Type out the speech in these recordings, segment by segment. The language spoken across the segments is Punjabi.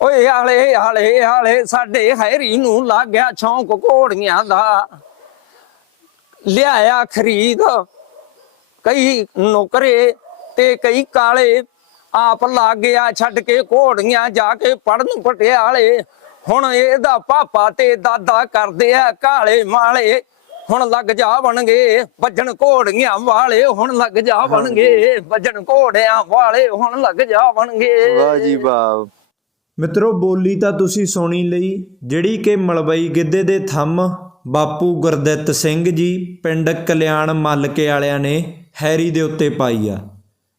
ਓਏ ਆਲੇ ਆਲੇ ਆਲੇ ਸਾਡੇ ਹੈਰੀ ਨੂੰ ਲੱਗ ਗਿਆ ਸ਼ੌਂਕ ਘੋੜੀਆਂ ਦਾ। ਲਿਆਇਆ ਖਰੀਦ ਕਈ ਨੌਕਰੇ ਤੇ ਕਈ ਕਾਲੇ। ਆਪ ਲੱਗ ਗਿਆ ਛੱਡ ਕੇ ਘੋੜੀਆਂ ਜਾ ਕੇ ਪੜਨ ਪਟਿਆਲੇ। ਹੁਣ ਇਹਦਾ ਪਾਪਾ ਤੇ ਦਾਦਾ ਕਰਦੇ ਆ ਕਾਲੇ ਮਾਲੇ। ਹੁਣ ਲੱਗ ਜਾਵਣਗੇ ਵੱਜਣ ਘੋੜੀਆਂ ਵਾਲੇ ਹੁਣ ਲੱਗ ਜਾਵਣਗੇ ਵੱਜਣ ਘੋੜਿਆਂ ਵਾਲੇ ਹੁਣ ਲੱਗ ਜਾਵਣਗੇ। ਵਾਹ ਜੀ ਵਾਹ। ਮਿੱਤਰੋ, ਬੋਲੀ ਤਾਂ ਤੁਸੀਂ ਸੁਣੀ ਲਈ, ਜਿਹੜੀ ਕਿ ਮਲਵਈ ਗਿੱਧੇ ਦੇ ਥੰਮ ਬਾਪੂ ਗੁਰਦਿੱਤ ਸਿੰਘ ਜੀ, ਪਿੰਡ ਕਲਿਆਣ ਮੱਲਕੇ ਵਾਲਿਆਂ ਨੇ ਹੈਰੀ ਦੇ ਉੱਤੇ ਪਾਈ ਆ।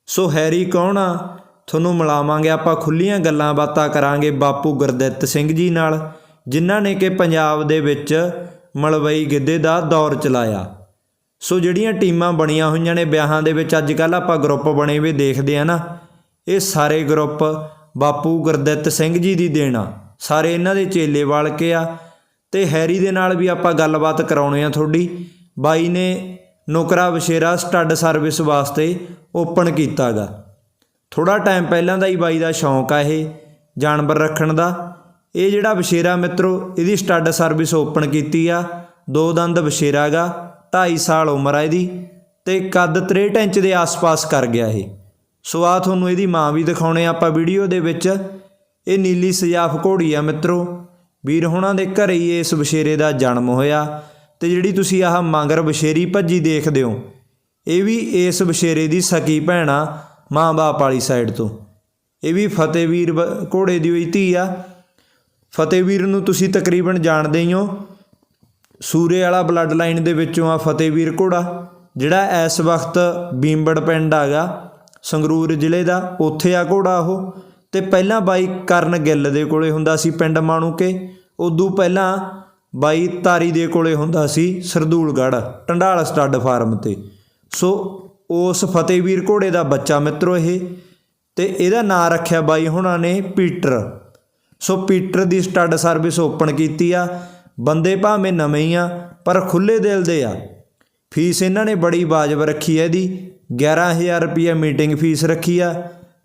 ਸੋ ਹੈਰੀ ਕੌਣ ਆ? ਤੁਹਾਨੂੰ ਮਿਲਾਵਾਂਗੇ, ਆਪਾਂ ਖੁੱਲੀਆਂ ਗੱਲਾਂ ਬਾਤਾਂ ਕਰਾਂਗੇ ਬਾਪੂ ਗੁਰਦਿੱਤ ਸਿੰਘ ਜੀ ਨਾਲ, ਜਿਨ੍ਹਾਂ ਨੇ ਕਿ ਪੰਜਾਬ ਦੇ ਵਿੱਚ ਮਲਵਈ ਗਿੱਧੇ ਦਾ ਦੌਰ ਚਲਾਇਆ। ਸੋ ਜਿਹੜੀਆਂ ਟੀਮਾਂ ਬਣੀਆਂ ਹੋਈਆਂ ਨੇ, ਵਿਆਹਾਂ ਦੇ ਵਿੱਚ ਅੱਜ ਕੱਲ ਆਪਾਂ ਗਰੁੱਪ ਬਣੇ ਹੋਏ ਦੇਖਦੇ ਆ ਨਾ, ਇਹ ਸਾਰੇ ਗਰੁੱਪ ਬਾਪੂ ਗੁਰਦਿੱਤ ਸਿੰਘ ਜੀ ਦੀ ਦੇਣਾ ਸਾਰੇ ਇਹਨਾਂ ਦੇ ਚੇਲੇ ਵਾਲ ਕੇ ਆ ਤੇ ਹੈਰੀ ਦੇ ਨਾਲ ਵੀ ਆਪਾਂ ਗੱਲਬਾਤ ਕਰਾਉਣੇ ਆ ਤੁਹਾਡੀ। ਬਾਈ ਨੇ ਨੌਕਰਾ ਵਿਸ਼ੇਰਾ ਸਟੱਡ ਸਰਵਿਸ ਵਾਸਤੇ ਓਪਨ ਕੀਤਾਗਾ। ਥੋੜਾ ਟਾਈਮ ਪਹਿਲਾਂ ਦਾ ਹੀ ਬਾਈ ਦਾ ਸ਼ੌਂਕ ਆ ਇਹ ਜਾਨਵਰ ਰੱਖਣ ਦਾ। ਇਹ ਜਿਹੜਾ ਵਿਸ਼ੇਰਾ ਮਿੱਤਰੋ, ਇਹਦੀ ਸਟੱਡ ਸਰਵਿਸ ਓਪਨ ਕੀਤੀ ਆ। ਦੋ ਦੰਦ ਵਿਸ਼ੇਰਾ ਗਾ 2.5 ਸਾਲ ਉਮਰ ਆ ਇਹਦੀ ਤੇ ਕੱਦ 63 ਇੰਚ ਦੇ ਆਸ-ਪਾਸ ਕਰ ਗਿਆ ਇਹ। ਸੋ ਆ ਤੁਹਾਨੂੰ ਇਹਦੀ ਮਾਂ ਵੀ ਦਿਖਾਉਣੇ ਆਪਾਂ ਵੀਡੀਓ ਦੇ ਵਿੱਚ। ਇਹ ਨੀਲੀ ਸਜਾਫ ਘੋੜੀ ਆ ਮਿੱਤਰੋ। ਵੀਰ ਹੋਣਾ ਦੇ ਘਰੇ ਹੀ ਇਸ ਵਿਸ਼ੇਰੇ ਦਾ ਜਨਮ ਹੋਇਆ ਤੇ ਜਿਹੜੀ ਤੁਸੀਂ ਆਹ ਮੰਗਰ ਵਿਸ਼ੇਰੀ ਭੱਜੀ ਦੇਖਦੇ ਹੋ, ਇਹ ਵੀ ਇਸ ਵਿਸ਼ੇਰੇ ਦੀ ਸਕੀ ਭੈਣ ਆ ਮਾਂ-ਬਾਪ ਵਾਲੀ ਸਾਈਡ ਤੋਂ। ਇਹ ਵੀ ਫਤਿਹਵੀਰ ਬ- ਘੋੜੇ ਦੀ ਹੋਈ ਧੀ ਆ। ਫਤਿਹਵੀਰ ਨੂੰ ਤੁਸੀਂ ਤਕਰੀਬਨ ਜਾਣਦੇ ਹੀ ਹੋ, ਸੂਰੇ ਵਾਲਾ ਬਲੱਡ ਲਾਈਨ ਦੇ ਵਿੱਚੋਂ ਆ ਫਤਿਹਵੀਰ ਘੋੜਾ, ਜਿਹੜਾ ਇਸ ਵਕਤ ਬੀਂਬੜ ਪਿੰਡ ਆਗਾ ਸੰਗਰੂਰ ਜ਼ਿਲ੍ਹੇ ਦਾ, ਉੱਥੇ ਆ ਘੋੜਾ ਉਹ। ਤੇ ਪਹਿਲਾਂ ਬਾਈ ਕਰਨ ਗਿੱਲ ਦੇ ਕੋਲੇ ਹੁੰਦਾ ਸੀ ਪਿੰਡ ਮਾਣੂਕੇ। ਉਦੋਂ ਪਹਿਲਾਂ ਬਾਈ ਤਾਰੀ ਦੇ ਕੋਲੇ ਹੁੰਦਾ ਸੀ ਸਰਦੂਲਗੜ੍ਹ, ਟੰਡਾਲ ਸਟੱਡ ਫਾਰਮ ਤੇ। ਸੋ ਉਸ ਫਤਿਹਵੀਰ ਘੋੜੇ ਦਾ ਬੱਚਾ ਮਿੱਤਰੋ ਇਹ। ਤੇ ਇਹਦਾ ਨਾਂ ਰੱਖਿਆ ਬਾਈ ਹੁਣਾਂ ਨੇ ਪੀਟਰ। ਸੋ ਪੀਟਰ ਦੀ ਸਟੱਡ ਸਰਵਿਸ ਓਪਨ ਕੀਤੀ ਆ। ਬੰਦੇ ਭਾਵੇਂ ਨਵੇਂ ਹੀ ਆ, ਪਰ ਖੁੱਲੇ ਦਿਲ ਦੇ ਆ। ਫੀਸ ਇਹਨਾਂ ਨੇ ਬੜੀ ਵਾਜਬ ਰੱਖੀ ਹੈ ਇਹਦੀ। 11000 ਰੁਪਏ ਮੀਟਿੰਗ ਫੀਸ ਰੱਖੀ ਆ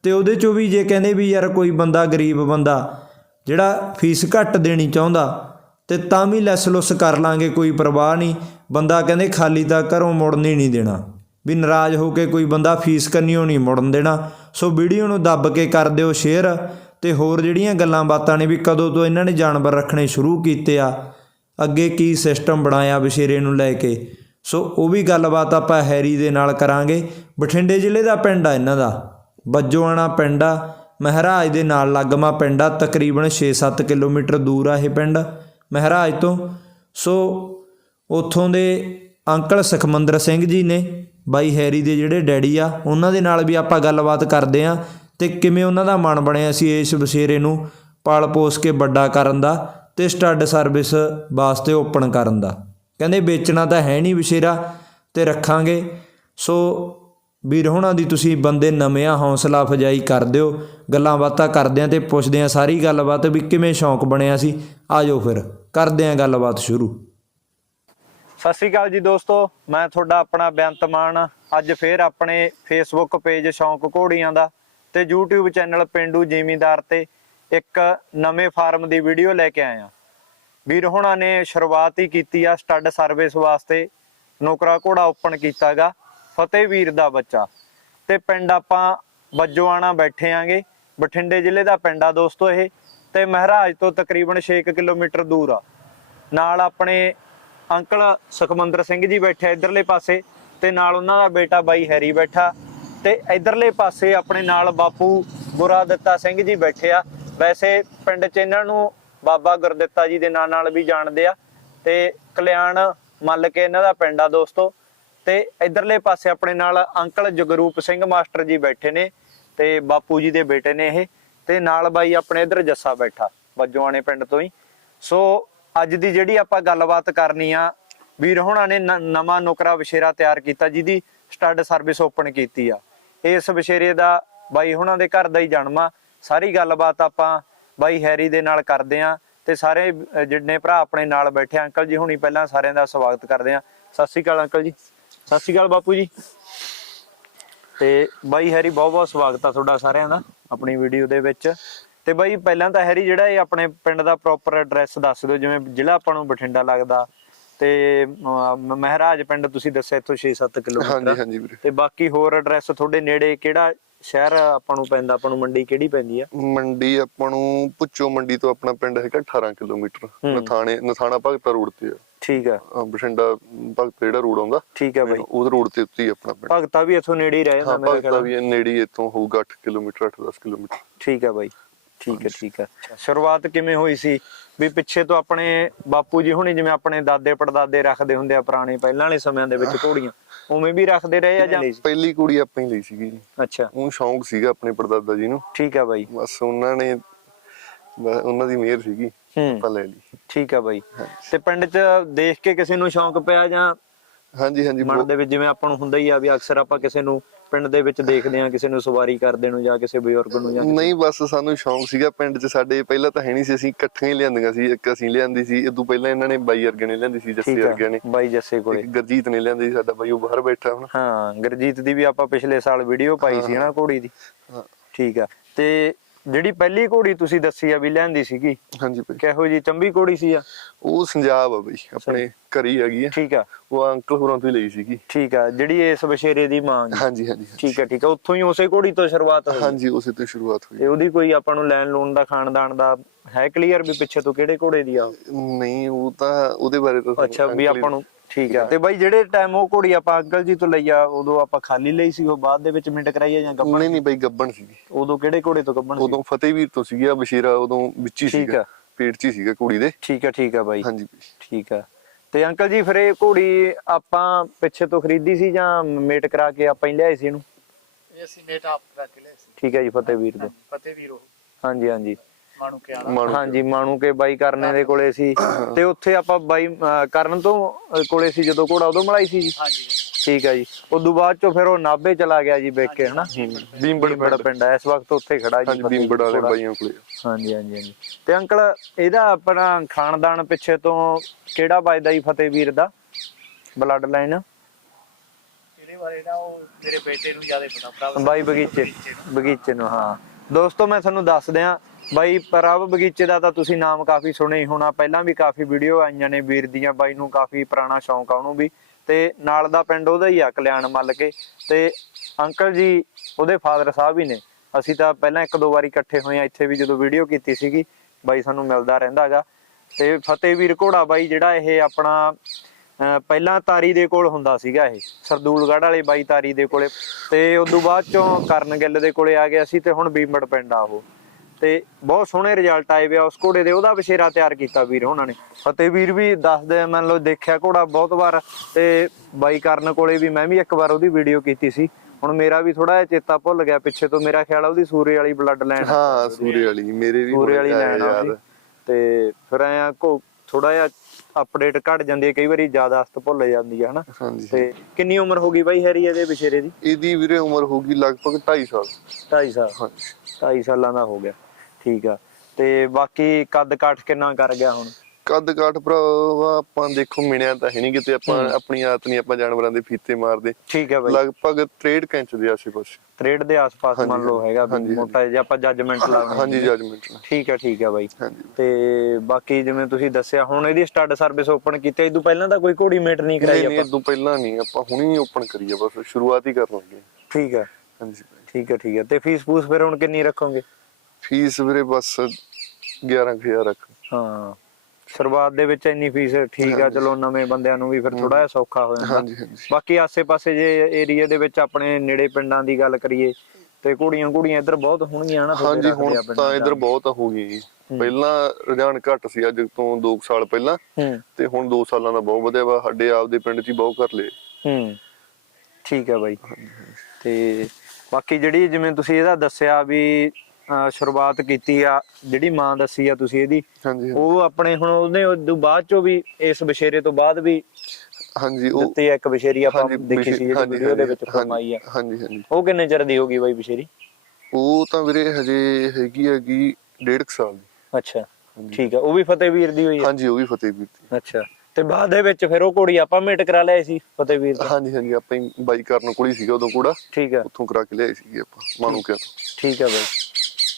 ਤੇ ਉਹਦੇ ਚੋਂ ਵੀ ਜੇ ਕਹਿੰਦੇ ਵੀ ਯਾਰ ਕੋਈ ਬੰਦਾ ਗਰੀਬ ਬੰਦਾ ਜਿਹੜਾ ਫੀਸ ਘੱਟ ਦੇਣੀ ਚਾਹੁੰਦਾ ਤੇ ਤਾਂ ਵੀ ਲੈਸ ਲੁੱਸ ਕਰ ਲਾਂਗੇ, ਕੋਈ ਪਰਵਾਹ ਨਹੀਂ। ਬੰਦਾ ਕਹਿੰਦੇ ਖਾਲੀ ਤਾਂ ਘਰੋਂ ਮੁੜਨ ਹੀ ਨਹੀਂ ਦੇਣਾ। ਵੀ ਨਾਰਾਜ਼ ਹੋ ਕੇ ਕੋਈ ਬੰਦਾ ਫੀਸ ਕੰਨਿਓ ਨਹੀਂ ਮੁੜਨ ਦੇਣਾ। ਸੋ ਵੀਡੀਓ ਨੂੰ ਦੱਬ ਕੇ ਕਰ ਦਿਓ ਸ਼ੇਅਰ ਤੇ ਹੋਰ ਜਿਹੜੀਆਂ ਗੱਲਾਂ ਬਾਤਾਂ ਨੇ ਵੀ ਕਦੋਂ ਤੋਂ ਇਹਨਾਂ ਨੇ ਜਾਨਵਰ ਰੱਖਣੇ ਸ਼ੁਰੂ ਕੀਤੇ ਆ, ਅੱਗੇ ਕੀ ਸਿਸਟਮ ਬਣਾਇਆ ਵਿਸ਼ੇਰੇ ਨੂੰ ਲੈ ਕੇ। ਸੋ ਉਹ ਵੀ ਗੱਲਬਾਤ ਆਪਾਂ ਹੈਰੀ ਦੇ ਨਾਲ ਕਰਾਂਗੇ। ਬਠਿੰਡੇ ਜ਼ਿਲ੍ਹੇ ਦਾ ਪਿੰਡ ਆ ਇਹਨਾਂ ਦਾ। ਬੱਜੋਆਣਾ ਪਿੰਡ ਆ। ਮਹਾਰਾਜ ਦੇ ਨਾਲ ਲੱਗਮਾ ਪਿੰਡ ਆ। ਤਕਰੀਬਨ 6-7 ਕਿਲੋਮੀਟਰ ਦੂਰ ਆ ਇਹ ਪਿੰਡ, ਮਹਾਰਾਜ ਤੋਂ। ਸੋ ਉੱਥੋਂ ਦੇ ਅੰਕਲ ਸੁਖਮੰਦਰ ਸਿੰਘ ਜੀ ਨੇ, ਬਾਈ ਹੈਰੀ ਦੇ ਜਿਹੜੇ ਡੈਡੀ ਆ, ਉਹਨਾਂ ਦੇ ਨਾਲ ਵੀ ਆਪਾਂ ਗੱਲਬਾਤ ਕਰਦੇ ਆ ਤੇ ਕਿਵੇਂ ਉਹਨਾਂ ਦਾ ਮਨ ਬਣਿਆ ਸੀ ਇਸ ਬਸੇਰੇ ਨੂੰ ਪਾਲ ਪੋਸ ਕੇ ਵੱਡਾ ਕਰਨ ਦਾ ਤੇ ਸਟੱਡ ਸਰਵਿਸ ਵਾਸਤੇ ਓਪਨ ਕਰਨ ਦਾ। ਕਹਿੰਦੇ ਵੇਚਣਾ ਤਾਂ ਹੈ ਨਹੀਂ ਬਸ਼ੇਰਾ ਤੇ ਰੱਖਾਂਗੇ। ਸੋ ਵੀਰ ਹੋਣਾ ਦੀ ਤੁਸੀਂ ਬੰਦੇ ਨਵਿਆਂ ਹੌਸਲਾ ਅਫਜਾਈ ਕਰ ਦਿਓ, ਗੱਲਾਂ ਬਾਤਾਂ ਕਰਦੇ ਆ ਤੇ ਪੁੱਛਦੇ ਆ ਸਾਰੀ ਗੱਲਬਾਤ ਵੀ ਕਿਵੇਂ ਸ਼ੌਂਕ ਬਣਿਆ ਸੀ, ਆਜੋ ਫਿਰ, ਕਰਦੇ ਆ ਗੱਲਬਾਤ ਸ਼ੁਰੂ। ਸਤਿ ਸ਼੍ਰੀ ਅਕਾਲ ਜੀ ਦੋਸਤੋ, ਮੈਂ ਤੁਹਾਡਾ ਆਪਣਾ ਬੇਅੰਤ ਮਾਨ ਅੱਜ ਫੇਰ ਆਪਣੇ ਫੇਸਬੁੱਕ ਪੇਜ ਸ਼ੌਂਕ ਘੋੜੀਆਂ ਦਾ ਤੇ YouTube ਚੈਨਲ ਪਿੰਡੂ ਜ਼ਿਮੀਂਦਾਰ ਤੇ ਇੱਕ ਨਵੇਂ ਫਾਰਮ ਦੀ ਵੀਡੀਓ ਲੈ ਕੇ ਆਇਆ ਵੀਰ ਹੋਣਾ ਨੇ ਸ਼ੁਰੂਆਤ ਹੀ ਕੀਤੀ ਆ ਸਟੱਡ ਸਰਵਿਸ ਵਾਸਤੇ। ਨੌਕਰਾ ਘੋੜਾ ਓਪਨ ਕੀਤਾਗਾ ਫਤਿਹਵੀਰ ਦਾ ਬੱਚਾ। ਤੇ ਪਿੰਡ ਆਪਾਂ ਬੱਜੋਆਣਾ ਬੈਠੇ ਆਂਗੇ, ਬਠਿੰਡੇ ਜ਼ਿਲ੍ਹੇ ਦਾ ਪਿੰਡ ਆ ਦੋਸਤੋ ਇਹ, ਤੇ ਮਹਾਰਾਜ ਤੋਂ ਤਕਰੀਬਨ 6 ਕਿਲੋਮੀਟਰ ਦੂਰ ਆ। ਨਾਲ ਆਪਣੇ ਅੰਕਲ ਸੁਖਮੰਦਰ ਸਿੰਘ ਜੀ ਬੈਠੇ ਆ ਇਧਰਲੇ ਪਾਸੇ, ਤੇ ਨਾਲ ਉਹਨਾਂ ਦਾ ਬੇਟਾ ਬਾਈ ਹੈਰੀ ਬੈਠਾ। ਤੇ ਇਧਰਲੇ ਪਾਸੇ ਆਪਣੇ ਨਾਲ ਬਾਪੂ ਬੁਰਾ ਦਿੱਤਾ ਸਿੰਘ ਜੀ ਬੈਠੇ ਆ। ਵੈਸੇ ਪਿੰਡ 'ਚ ਇਹਨਾਂ ਨੂੰ ਬਾਬਾ ਗੁਰਦਿੱਤਾ ਜੀ ਦੇ ਨਾਂ ਨਾਲ ਵੀ ਜਾਣਦੇ ਆ। ਤੇ ਕਲਿਆਣ ਮੱਲ ਕੇ ਇਹਨਾਂ ਦਾ ਪਿੰਡ ਆ ਦੋਸਤੋ। ਤੇ ਇਧਰਲੇ ਪਾਸੇ ਆਪਣੇ ਨਾਲ ਅੰਕਲ ਜਗਰੂਪ ਸਿੰਘ ਮਾਸਟਰ ਜੀ ਬੈਠੇ ਨੇ ਤੇ ਬਾਪੂ ਜੀ ਦੇ ਬੇਟੇ ਨੇ ਇਹ। ਤੇ ਨਾਲ ਬਾਈ ਆਪਣੇ ਇਧਰ ਜੱਸਾ ਬੈਠਾ ਬੱਜੋਆਣੇ ਪਿੰਡ ਤੋਂ ਹੀ। ਸੋ ਅੱਜ ਦੀ ਜਿਹੜੀ ਆਪਾਂ ਗੱਲਬਾਤ ਕਰਨੀ ਆ, ਵੀਰ ਹੋਣਾ ਨੇ ਨਵਾਂ ਨੁਕਰਾ ਵਿਸ਼ੇਰਾ ਤਿਆਰ ਕੀਤਾ ਜਿਹਦੀ ਸਟੱਡ ਸਰਵਿਸ ਓਪਨ ਕੀਤੀ ਆ। ਇਸ ਵਿਸ਼ੇਰੇ ਦਾ ਬਾਈ ਹੋਣਾ ਦੇ ਘਰ ਦਾ ਹੀ ਜਨਮ ਆ। ਸਾਰੀ ਗੱਲਬਾਤ ਆਪਾਂ ਬਾਈ ਹੈਰੀ ਦੇ ਨਾਲ ਕਰਦੇ ਆ ਤੇ ਸਾਰੇ ਜਿੰਨੇ ਭਰਾ ਆਪਣੇ ਨਾਲ ਬੈਠੇ ਅੰਕਲ ਜੀ ਹੁਣੀ ਪਹਿਲਾਂ ਸਾਰਿਆਂ ਦਾ ਸਵਾਗਤ ਕਰਦੇ ਆ ਸਤਿ ਸ਼੍ਰੀ ਅਕਾਲ ਅੰਕਲ ਜੀ। ਸਤਿ ਸ਼੍ਰੀ ਅਕਾਲ ਬਾਪੂ ਜੀ। ਤੇ ਬਾਈ ਹੈਰੀ ਬਹੁਤ ਬਹੁਤ ਸਵਾਗਤ ਆ ਤੁਹਾਡਾ ਸਾਰਿਆਂ ਦਾ ਆਪਣੀ ਵੀਡੀਓ ਦੇ ਵਿੱਚ। ਤੇ ਬਾਈ ਪਹਿਲਾਂ ਤਾਂ ਹੈਰੀ ਜਿਹੜਾ ਇਹ ਆਪਣੇ ਪਿੰਡ ਦਾ ਪ੍ਰੋਪਰ ਐਡਰੈਸ ਦੱਸ ਦਿਓ ਜਿਵੇਂ ਜ਼ਿਲ੍ਹਾ ਆਪਾਂ ਨੂੰ ਬਠਿੰਡਾ ਲੱਗਦਾ। ਤੇ ਮਹਾਰਾਜ ਪਿੰਡ ਤੁਸੀਂ ਦੱਸਿਆ ਇੱਥੋਂ 6-7 ਹਾਂਜੀ ਕਿਲੋਮੀਟਰ। ਹਾਂਜੀ ਵੀਰੇ। ਤੇ ਬਾਕੀ ਹੋਰ ਐਡਰੈਸ ਤੁਹਾਡੇ ਨੇੜੇ ਕਿਹੜਾ ਸ਼ਹਿਰ ਆਪਾਂ ਨੂੰ ਪੈਂਦਾ ਆਪਾਂ ਨੂੰ ਮੰਡੀ ਕਿਹੜੀ ਪੈਂਦੀ ਆ? ਮੰਡੀ ਆਪਾਂ ਨੂੰ ਪੁੱਚੋ ਮੰਡੀ ਤੋਂ ਆਪਣਾ ਪਿੰਡ ਹੈਗਾ 18 ਕਿਲੋਮੀਟਰ। ਨਥਾਣੇ ਨਥਾਣਾ ਭਗਤਾ ਰੋਡ ਤੇ ਆ। ਠੀਕ ਆ। ਬਠਿੰਡਾ ਭਗਤਾ ਜਿਹੜਾ ਰੋਡ ਆਉਂਦਾ ਠੀਕ ਆ ਬਾਈ। ਉਹ ਰੋਡ ਤੇ ਉੱਤੇ ਹੀ ਆਪਣਾ ਪਿੰਡ। ਭਗਤਾ ਵੀ ਇੱਥੋਂ ਨੇੜੇ ਹੀ ਰਹਿ ਜਾਂਦਾ ਮੇਰਾ ਭਗਤਾ ਖਿਆਲ ਵੀ ਇਹ ਨੇੜੇ ਹੀ ਇੱਥੋਂ ਹੋਊਗਾ 8 ਕਿਲੋਮੀਟਰ 8-10 ਕਿਲੋਮੀਟਰ। ਠੀਕ ਆ ਬਾਈ। ਠੀਕ ਹੈ ਠੀਕ ਹੈ। ਸ਼ੁਰੂਆਤ ਕਿਵੇਂ ਹੋਈ ਸੀ? ਵੀ ਪਿੱਛੇ ਤੋਂ ਆਪਣੇ ਬਾਪੂ ਜੀ ਹੁਣੀ ਜਿਵੇਂ ਆਪਣੇ ਦਾਦੇ ਪੜਦਾਦੇ ਰੱਖਦੇ ਹੁੰਦੇ ਆ ਪੁਰਾਣੇ ਪਹਿਲਾਂ ਵਾਲੇ ਸਮਿਆਂ ਦੇ ਵਿੱਚ ਘੋੜੀਆਂ ਉਵੇਂ ਵੀ ਰੱਖਦੇ ਰਹੇ ਆ ਜਾਂ? ਪਹਿਲੀ ਕੁੜੀ ਆਪਾਂ ਹੀ ਲਈ ਸੀਗੀ ਜੀ। ਅੱਛਾ। ਉਹ ਸ਼ੌਂਕ ਸੀਗਾ ਆਪਣੇ ਪੜਦਾਦਾ ਜੀ ਨੂੰ। ਠੀਕ ਆ ਬਾਈ। ਬਸ ਉਹਨਾਂ ਨੇ ਉਹਨਾਂ ਦੀ ਮਿਹਰ ਸੀਗੀ ਆਪਾਂ ਲੈ ਲਈ। ਠੀਕ ਆ ਬਾਈ। ਤੇ ਪਿੰਡ 'ਚ ਦੇਖ ਕੇ ਕਿਸੇ ਨੂੰ ਸ਼ੌਂਕ ਪਿਆ ਜਾਂ ਹਾਂਜੀ ਹਾਂਜੀ ਮਨ ਦੇ ਵਿੱਚ ਜਿਵੇਂ ਆਪਾਂ ਨੂੰ ਹੁੰਦਾ ਹੀ ਆ ਵੀ ਅਕਸਰ ਆਪਾਂ ਕਿਸੇ ਨੂੰ ਪਿੰਡ ਦੇ ਵਿੱਚ ਦੇਖਦੇ ਆ ਕਿਸੇ ਨੂੰ ਸਵਾਰੀ ਕਰਦੇ ਨੂੰ ਜਾਂ ਕਿਸੇ ਬਜ਼ੁਰਗ ਨੂੰ ਜਾਂ ਨਹੀਂ ਬਸ ਸਾਨੂੰ ਸ਼ੌਂਕ ਸੀਗਾ ਪਿੰਡ 'ਚ ਸਾਡੇ ਪਹਿਲਾਂ ਤਾਂ ਹੈ ਨਹੀਂ ਸੀ ਅਸੀਂ ਇਕੱਠੀਆਂ ਹੀ ਲਿਆਂਦੀਆਂ ਸੀ ਇੱਕ ਅਸੀਂ ਲਿਆਂਦੀ ਸੀ ਇਹ ਤੋਂ ਪਹਿਲਾਂ ਇਹਨਾਂ ਨੇ ਬਾਈ ਵਰਗੇ ਨੇ ਲਿਆਂਦੀ ਸੀ ਜੱਸੇ ਵਰਗੇ ਨੇ। ਬਾਈ ਜੱਸੇ ਕੋਲੇ। ਗਰਜੀਤ ਨੇ ਲਿਆਂਦੀ ਸੀ ਸਾਡਾ ਬਾਈ ਉਹ ਬਾਹਰ ਬੈਠਾ ਹੁਣ। ਹਾਂ ਗੁਰਜੀਤ ਦੀ ਵੀ ਆਪਾਂ ਪਿਛਲੇ ਸਾਲ ਵੀਡੀਓ ਪਾਈ ਸੀ ਨਾ ਘੋੜੀ ਦੀ। ਹਾਂ। ਠੀਕ ਆ ਤੇ ਜਿਹੜੀ ਪਹਿਲੀ ਘੋੜੀ ਤੁਸੀਂ ਦੱਸੀ ਆ ਵੀ ਲਿਆਂਦੀ ਸੀਗੀ ਹਾਂਜੀ ਬਾਈ ਕਿਹੋ ਜੀ ਚੰਬੀ ਘੋੜੀ ਸੀ ਆ? ਉਹ ਸੰਜਾਬ ਆ ਬਈ ਆਪਣੇ ਘਰ ਹੈਗੀ ਆ। ਠੀਕ ਆ। ਉਹ ਅੰਕਲ ਹੋਰਾਂ ਤੋਂ ਹੀ ਲਈ ਸੀਗੀ। ਠੀਕ ਆ ਜਿਹੜੀ ਇਸ ਬਸ਼ੇਰੇ ਦੀ ਮਾਂ। ਹਾਂਜੀ ਹਾਂਜੀ। ਠੀਕ ਆ ਠੀਕ ਆ ਉੱਥੋਂ ਹੀ ਉਸੇ ਘੋੜੀ ਤੋਂ ਸ਼ੁਰੂਆਤ ਹੋਈ। ਹਾਂਜੀ ਉਸੇ ਤੋਂ ਸ਼ੁਰੂਆਤ ਹੋਈ। ਤੇ ਉਹਦੀ ਕੋਈ ਆਪਾਂ ਨੂੰ ਲੈਣ ਲੋਨ ਦਾ ਖਾਨਦਾਨ ਦਾ ਹੈ ਕਲੀਅਰ ਵੀ ਪਿੱਛੇ ਤੋਂ ਕਿਹੜੇ ਘੋੜੇ ਦੀ ਆ? ਨਹੀਂ ਉਹ ਤਾਂ ਉਹਦੇ ਬਾਰੇ ਤਾਂ ਅੱਛਾ ਵੀ ਆਪਾਂ ਨੂੰ ਠੀਕ ਆ। ਤੇ ਬਾਈ ਜਿਹੜੇ ਟਾਈਮ ਉਹ ਘੋੜੀ ਆਪਾਂ ਅੰਕਲ ਜੀ ਤੋਂ ਲਈ ਆ ਉਦੋਂ ਆਪਾਂ ਖਾਲੀ ਲਈ ਸੀ ਉਹ ਬਾਅਦ ਦੇ ਵਿੱਚ ਮਿੰਟ ਕਰਾਈ ਆ ਜਾਂ ਗੱਬਣ ਨਹੀਂ ਨਹੀਂ ਬਈ ਗੱਬਣ ਸੀਗੀ। ਉਦੋਂ ਕਿਹੜੇ ਘੋੜੇ ਤੋਂ ਗੱਬਣ ਸੀ? ਉਦੋਂ ਫਤਿਹਵੀਰ ਤੋਂ ਸੀਗਾ ਬਸ਼ੀਰਾ ਉਦੋਂ ਵਿੱਚ ਹੀ ਠੀਕ ਸੀਗਾ ਆ। ਪੇਟ 'ਚ ਹੀ ਸੀਗਾ ਕੁੜੀ ਦੇ। ਠੀਕ ਆ ਠੀਕ ਆ ਬਾਈ। ਹਾਂਜੀ ਠੀਕ ਆ। ਤੇ ਅੰਕਲ ਜੀ ਫਿਰ ਇਹ ਘੋੜੀ ਆਪਾਂ ਪਿੱਛੇ ਤੋਂ ਖਰੀਦੀ ਸੀ ਜਾਂ ਮੇਟ ਕਰਾ ਕੇ ਆਪਾਂ ਹੀ ਲਿਆਏ ਸੀ ਇਹਨੂੰ? ਇਹ ਅਸੀਂ ਮੇਟ ਆਪ ਕਰਾ ਕੇ ਲਿਆ ਸੀ। ਠੀਕ ਹੈ ਜੀ ਫਤਿਹਵੀਰ ਤੋਂ। ਫਤਿਹ ਵੀਰੋ ਹਾਂਜੀ ਹਾਂਜੀ। ਮਾਣੂ ਕੇ ਆਣਾ। ਮਾਣੂ ਹਾਂਜੀ ਮਾਣੂ ਕੇ ਬਾਈ ਕਰਨੇ ਦੇ ਕੋਲੇ ਸੀ। ਤੇ ਉੱਥੇ ਆਪਾਂ ਬਾਈ ਕਰਨ ਤੋਂ ਕੋਲੇ ਸੀ ਜਦੋਂ ਘੋੜਾ ਉਦੋਂ ਮਲਾਈ ਸੀ ਜੀ? ਹਾਂਜੀ ਠੀਕ ਹੈ ਜੀ। ਉਦੋਂ ਬਾਅਦ ਚੋਂ ਫਿਰ ਉਹ ਨਾਭੇ ਚਲਾ ਗਿਆ ਜੀ ਵੇਖ ਕੇ ਹਨਾ ਬੀਮਬੜ ਬੜਾ ਪਿੰਡ। ਹੈ ਇਸ ਵਕਤ ਉੱਥੇ ਖੜਾ ਜੀ ਬੀਮਬੜ ਵਾਲੇ। ਬਾਈਆਂ ਕੋਲੇ ਹਾਂਜੀ ਹਾਂਜੀ ਹਾਂਜੀ। ਤੇ ਅੰਕਲ ਇਹਦਾ ਆਪਣਾ ਖਾਨਦਾਨ ਪਿੱਛੇ ਤੋਂ ਕਿਹੜਾ ਵੱਜਦਾ ਜੀ ਫਤਿਹਵੀਰ ਦਾ? Blood line? ਇਹਦੇ ਬਾਰੇ ਨਾ ਉਹ ਮੇਰੇ ਬੇਟੇ ਨੂੰ ਜ਼ਿਆਦਾ ਪਤਾ ਬਾਈ ਬਗੀਚੇ ਬਗੀਚੇ ਨੂੰ ਹਾਂ। ਦੋਸਤੋ ਮੈਂ ਤੁਹਾਨੂੰ ਦੱਸ ਦਿਆਂ ਬਾਈ ਪ੍ਰਭ ਬਗੀਚੇ ਦਾ ਤਾਂ ਤੁਸੀਂ ਨਾਮ ਕਾਫੀ ਸੁਣੇ ਹੀ ਹੋਣਾ। ਪਹਿਲਾਂ ਵੀ ਕਾਫੀ ਵੀਡੀਓ ਆਈਆਂ ਨੇ ਵੀਰ ਦੀਆਂ, ਬਾਈ ਨੂੰ ਕਾਫੀ ਪੁਰਾਣਾ ਸ਼ੌਂਕ ਆ ਉਹਨੂੰ ਵੀ। ਤੇ ਨਾਲ ਦਾ ਪਿੰਡ ਉਹਦਾ ਹੀ ਆ, ਕਲਿਆਣ ਮੱਲ ਕੇ। ਤੇ ਅੰਕਲ ਜੀ, ਉਹਦੇ ਫਾਦਰ ਸਾਹਿਬ ਹੀ ਨੇ। ਅਸੀਂ ਤਾਂ ਪਹਿਲਾਂ ਇੱਕ ਦੋ ਵਾਰੀ ਇਕੱਠੇ ਹੋਏ ਆ, ਇੱਥੇ ਵੀ ਜਦੋਂ ਵੀਡੀਓ ਕੀਤੀ ਸੀਗੀ, ਬਾਈ ਸਾਨੂੰ ਮਿਲਦਾ ਰਹਿੰਦਾ ਹੈਗਾ ਤੇ ਫਤਿਹਵੀਰ ਘੋੜਾ ਬਾਈ, ਜਿਹੜਾ ਇਹ ਆਪਣਾ, ਅਹ, ਪਹਿਲਾਂ ਤਾਰੀ ਦੇ ਕੋਲ ਹੁੰਦਾ ਸੀਗਾ ਇਹ, ਸਰਦੂਲਗੜ੍ਹ ਵਾਲੇ ਬਾਈ ਤਾਰੀ ਦੇ ਕੋਲੇ। ਤੇ ਉਦੋਂ ਬਾਅਦ ਚੋਂ ਕਰਨ ਗਿੱਲ ਦੇ ਕੋਲੇ ਆ ਗਿਆ ਸੀ, ਤੇ ਹੁਣ ਬੀਮੜ ਪਿੰਡ ਆ ਉਹ। ਤੇ ਬਹੁਤ ਸੋਹਣੇ ਰਿਜ਼ਲਟ ਆਏ ਵੇ ਉਸ ਘੋੜੇ ਦੇ ਉਹਦਾ ਵਿਸ਼ੇਰਾ ਤਿਆਰ ਕੀਤਾ ਵੀਰ ਉਹਨਾਂ ਨੇ। ਫਤਿਹਵੀਰ ਵੀ ਦੱਸਦੇ ਮੰਨ ਲਓ ਦੇਖਿਆ ਘੋੜਾ ਬਹੁਤ ਵਾਰ ਤੇ ਬਾਈ ਕਰਨ ਕੋਲੇ ਵੀ ਮੈਂ ਵੀ ਇੱਕ ਵਾਰ ਉਹਦੀ ਵੀਡੀਓ ਕੀਤੀ ਸੀ। ਹੁਣ ਮੇਰਾ ਵੀ ਥੋੜਾ ਜਿਹਾ ਚੇਤਾ ਭੁੱਲ ਗਿਆ ਪਿੱਛੇ ਤੋਂ ਮੇਰਾ ਖਿਆਲ ਆ ਉਹਦੀ ਸੂਰੇ ਵਾਲੀ ਬਲੱਡ ਲਾਈਨ ਹਾਂ ਸੂਰੇ ਵਾਲੀ ਮੇਰੇ ਵੀ ਪੂਰੇ ਵਾਲੀ ਲੈਣ ਆ। ਤੇ ਫਿਰ ਐ ਕੋ ਥੋੜਾ ਜਿਹਾ ਅਪਡੇਟ ਘਟ ਜਾਂਦੀ ਹੈ ਕਈ ਵਾਰੀ ਜ਼ਿਆਦਾ ਅਸਤ ਭੁੱਲ ਜਾਂਦੀ ਹੈ ਹਨਾ? ਤੇ ਕਿੰਨੀ ਉਮਰ ਹੋ ਗਈ ਬਾਈ ਹੈਰੀ ਇਹਦੇ ਵਿਸ਼ੇਰੇ ਦੀ? ਇਹਦੀ ਵੀਰੇ ਉਮਰ ਹੋਊਗੀ ਲਗਭਗ 2.5 ਸਾਲ। 2.5 ਸਾਲ। ਹਾਂਜੀ। 2.5 ਸਾਲਾਂ ਦਾ ਹੋ ਗਿਆ। ਠੀਕ ਆ। ਤੇ ਬਾਕੀ ਕੱਦ ਕਾਠ ਕਿੰਨਾ ਕਰ ਗਿਆ ਹੁਣ? ਕੱਦ ਕਾਠ ਭਰਾਵਾ ਆਪਾਂ ਦੇਖੋ ਮਿਣਿਆ ਤਾਂ ਹੈ ਨਹੀਂ ਕਿਤੇ ਆਪਾਂ ਆਪਣੀ ਆਦਤ ਨਹੀਂ ਆਪਾਂ ਜਾਨਵਰਾਂ ਦੇ ਫੀਤੇ ਮਾਰਦੇ। ਠੀਕ ਹੈ ਬਾਈ। ਲਗਭਗ 63 ਕੈਂਚ ਦੇ ਆਸੇ-ਪਾਸੇ। ਟ੍ਰੇਡ ਦੇ ਆਸ-ਪਾਸ ਮੰਨ ਲਓ ਹੈਗਾ ਮੋਟਾ ਜਿਹਾ ਆਪਾਂ ਜੱਜਮੈਂਟ ਲਾਉਣੀ ਹਾਂਜੀ ਜਜਮੈਂਟ ਠੀਕ ਹੈ ਠੀਕ ਹੈ ਬਾਈ। ਤੇ ਬਾਕੀ ਜਿਵੇਂ ਤੁਸੀਂ ਦੱਸਿਆ ਹੁਣ ਇਹਦੀ ਸਟੱਡ ਸਰਵਿਸ ਓਪਨ ਕੀਤੀ ਤੋਂ ਪਹਿਲਾਂ ਤਾਂ ਕੋਈ ਘੋੜੀ ਮੇਟ ਨਹੀਂ ਕਰਾਈ ਨਹੀਂ ਨਹੀਂ ਆਪਾਂ? ਇਦੋਂ ਪਹਿਲਾਂ ਨਹੀਂ ਆਪਾਂ ਹੁਣੀ ਓਪਨ ਕਰੀ ਆ ਬਸ ਸ਼ੁਰੂਆਤ ਹੀ ਕਰਨ ਲੱਗੇ। ਠੀਕ ਹੈ ਹਾਂਜੀ। ਠੀਕ ਹੈ ਠੀਕ ਹੈ ਤੇ ਫੀਸ ਫੂਸ ਫਿਰ ਹੁਣ ਕਿੰਨੀ ਰੱਖੋਗੇ? ਫੀਸ ਵੀਰੇ ਬਸ 11000 ਰੱਖ ਹਾਂ ਸ਼ੁਰੂਆਤ ਦੇ ਵਿੱਚ ਇੰਨੀ ਫੀਸ ਠੀਕ ਆ ਚਲੋ ਨਵੇਂ ਬੰਦਿਆਂ ਨੂੰ ਵੀ ਫਿਰ ਥੋੜਾ ਜਿਹਾ ਸੌਖਾ ਹੋ ਜਾਂਦਾ। ਬਾਕੀ ਆਸੇ-ਪਾਸੇ ਜੇ ਏਰੀਆ ਦੇ ਵਿੱਚ ਆਪਣੇ ਨੇੜੇ ਪਿੰਡਾਂ ਦੀ ਗੱਲ ਕਰੀਏ ਤੇ ਕੁੜੀਆਂ ਕੁੜੀਆਂ ਇੱਧਰ ਬਹੁਤ ਹੋਣਗੀਆਂ ਨਾ ਹਾਂਜੀ ਹੁਣ ਤਾਂ। ਇਧਰ ਬਹੁਤ ਹੋ ਗਈ ਪਹਿਲਾਂ ਰੁਝਾਨ ਘੱਟ ਸੀ ਅੱਜ ਤੋਂ 2 ਸਾਲ ਪਹਿਲਾਂ। ਤੇ ਹੁਣ 2 ਸਾਲਾਂ ਦਾ ਬਹੁਤ ਵਧਿਆ ਵਾ ਸਾਡੇ ਆਪ ਦੇ ਪਿੰਡ 'ਚ ਹੀ ਬਹੁਤ ਕਰ ਲਏ। ਹੂੰ। ਠੀਕ ਹੈ ਬਾਈ। ਤੇ ਬਾਕੀ ਜਿਹੜੀ ਜਿਵੇਂ ਤੁਸੀਂ ਇਹਦਾ ਦੱਸਿਆ ਵੀ ਸ਼ੁਰੂਆਤ ਕੀਤੀ ਆ ਜਿਹੜੀ ਮਾਂ ਦੱਸੀ ਆ ਤੁਸੀਂ ਇਹਦੀ ਉਹ ਆਪਣੇ ਹੁਣ ਉਹਨੇ ਉਦੋਂ ਬਾਅਦ ਚੋਂ ਵੀ ਇਸ ਬਸ਼ੇਰੇ ਤੋਂ ਬਾਅਦ ਵੀ ਹਾਂਜੀ ਉਹ ਦਿੱਤੀ ਇੱਕ ਬਸ਼ੇਰੀ ਆਪਾਂ ਦੇਖੀ ਸੀ ਜਿਹੜੀ ਵੀਡੀਓ ਦੇ ਵਿੱਚ ਫਰਮਾਈ ਆ। ਹਾਂਜੀ ਹਾਂਜੀ ਉਹ ਕਿੰਨੇ ਚਿਰ ਦੀ ਹੋ ਗਈ ਬਾਈ ਬਸ਼ੇਰੀ ਉਹ ਤਾਂ ਵੀਰੇ ਹਜੇ ਹੈਗੀ ਹੈਗੀ ਡੇਢ ਕੁ ਸਾਲ ਦੀ। ਅੱਛਾ ਠੀਕ ਆ ਉਹ ਵੀ ਫਤਿਹਵੀਰ ਦੀ ਹੋਈ ਆ? ਹਾਂਜੀ ਉਹ ਵੀ ਫਤਿਹਵੀਰ ਦੀ। ਅੱਛਾ ਤੇ ਬਾਅਦ ਦੇ ਵਿੱਚ ਫਿਰ ਉਹ ਘੋੜੀ ਆਪਾਂ ਮੇਟ ਕਰਾ ਲਿਆ ਸੀ ਫਤਿਹਵੀਰ ਤੋਂ? ਹਾਂਜੀ ਹਾਂਜੀ ਆਪਾਂ ਹੀ ਬਾਈ ਕਰਨ ਕੋਲ ਹੀ ਸੀਗਾ ਉਦੋਂ ਕੂੜਾ ਠੀਕ ਆ। ਉੱਥੋਂ ਕਰਾ ਕੇ ਲਿਆਏ ਸੀਗੇ ਆਪਾਂ ਮਾਨੂ ਕਿਆ ਤੋਂ ਠੀਕ ਆ ਬਾਈ।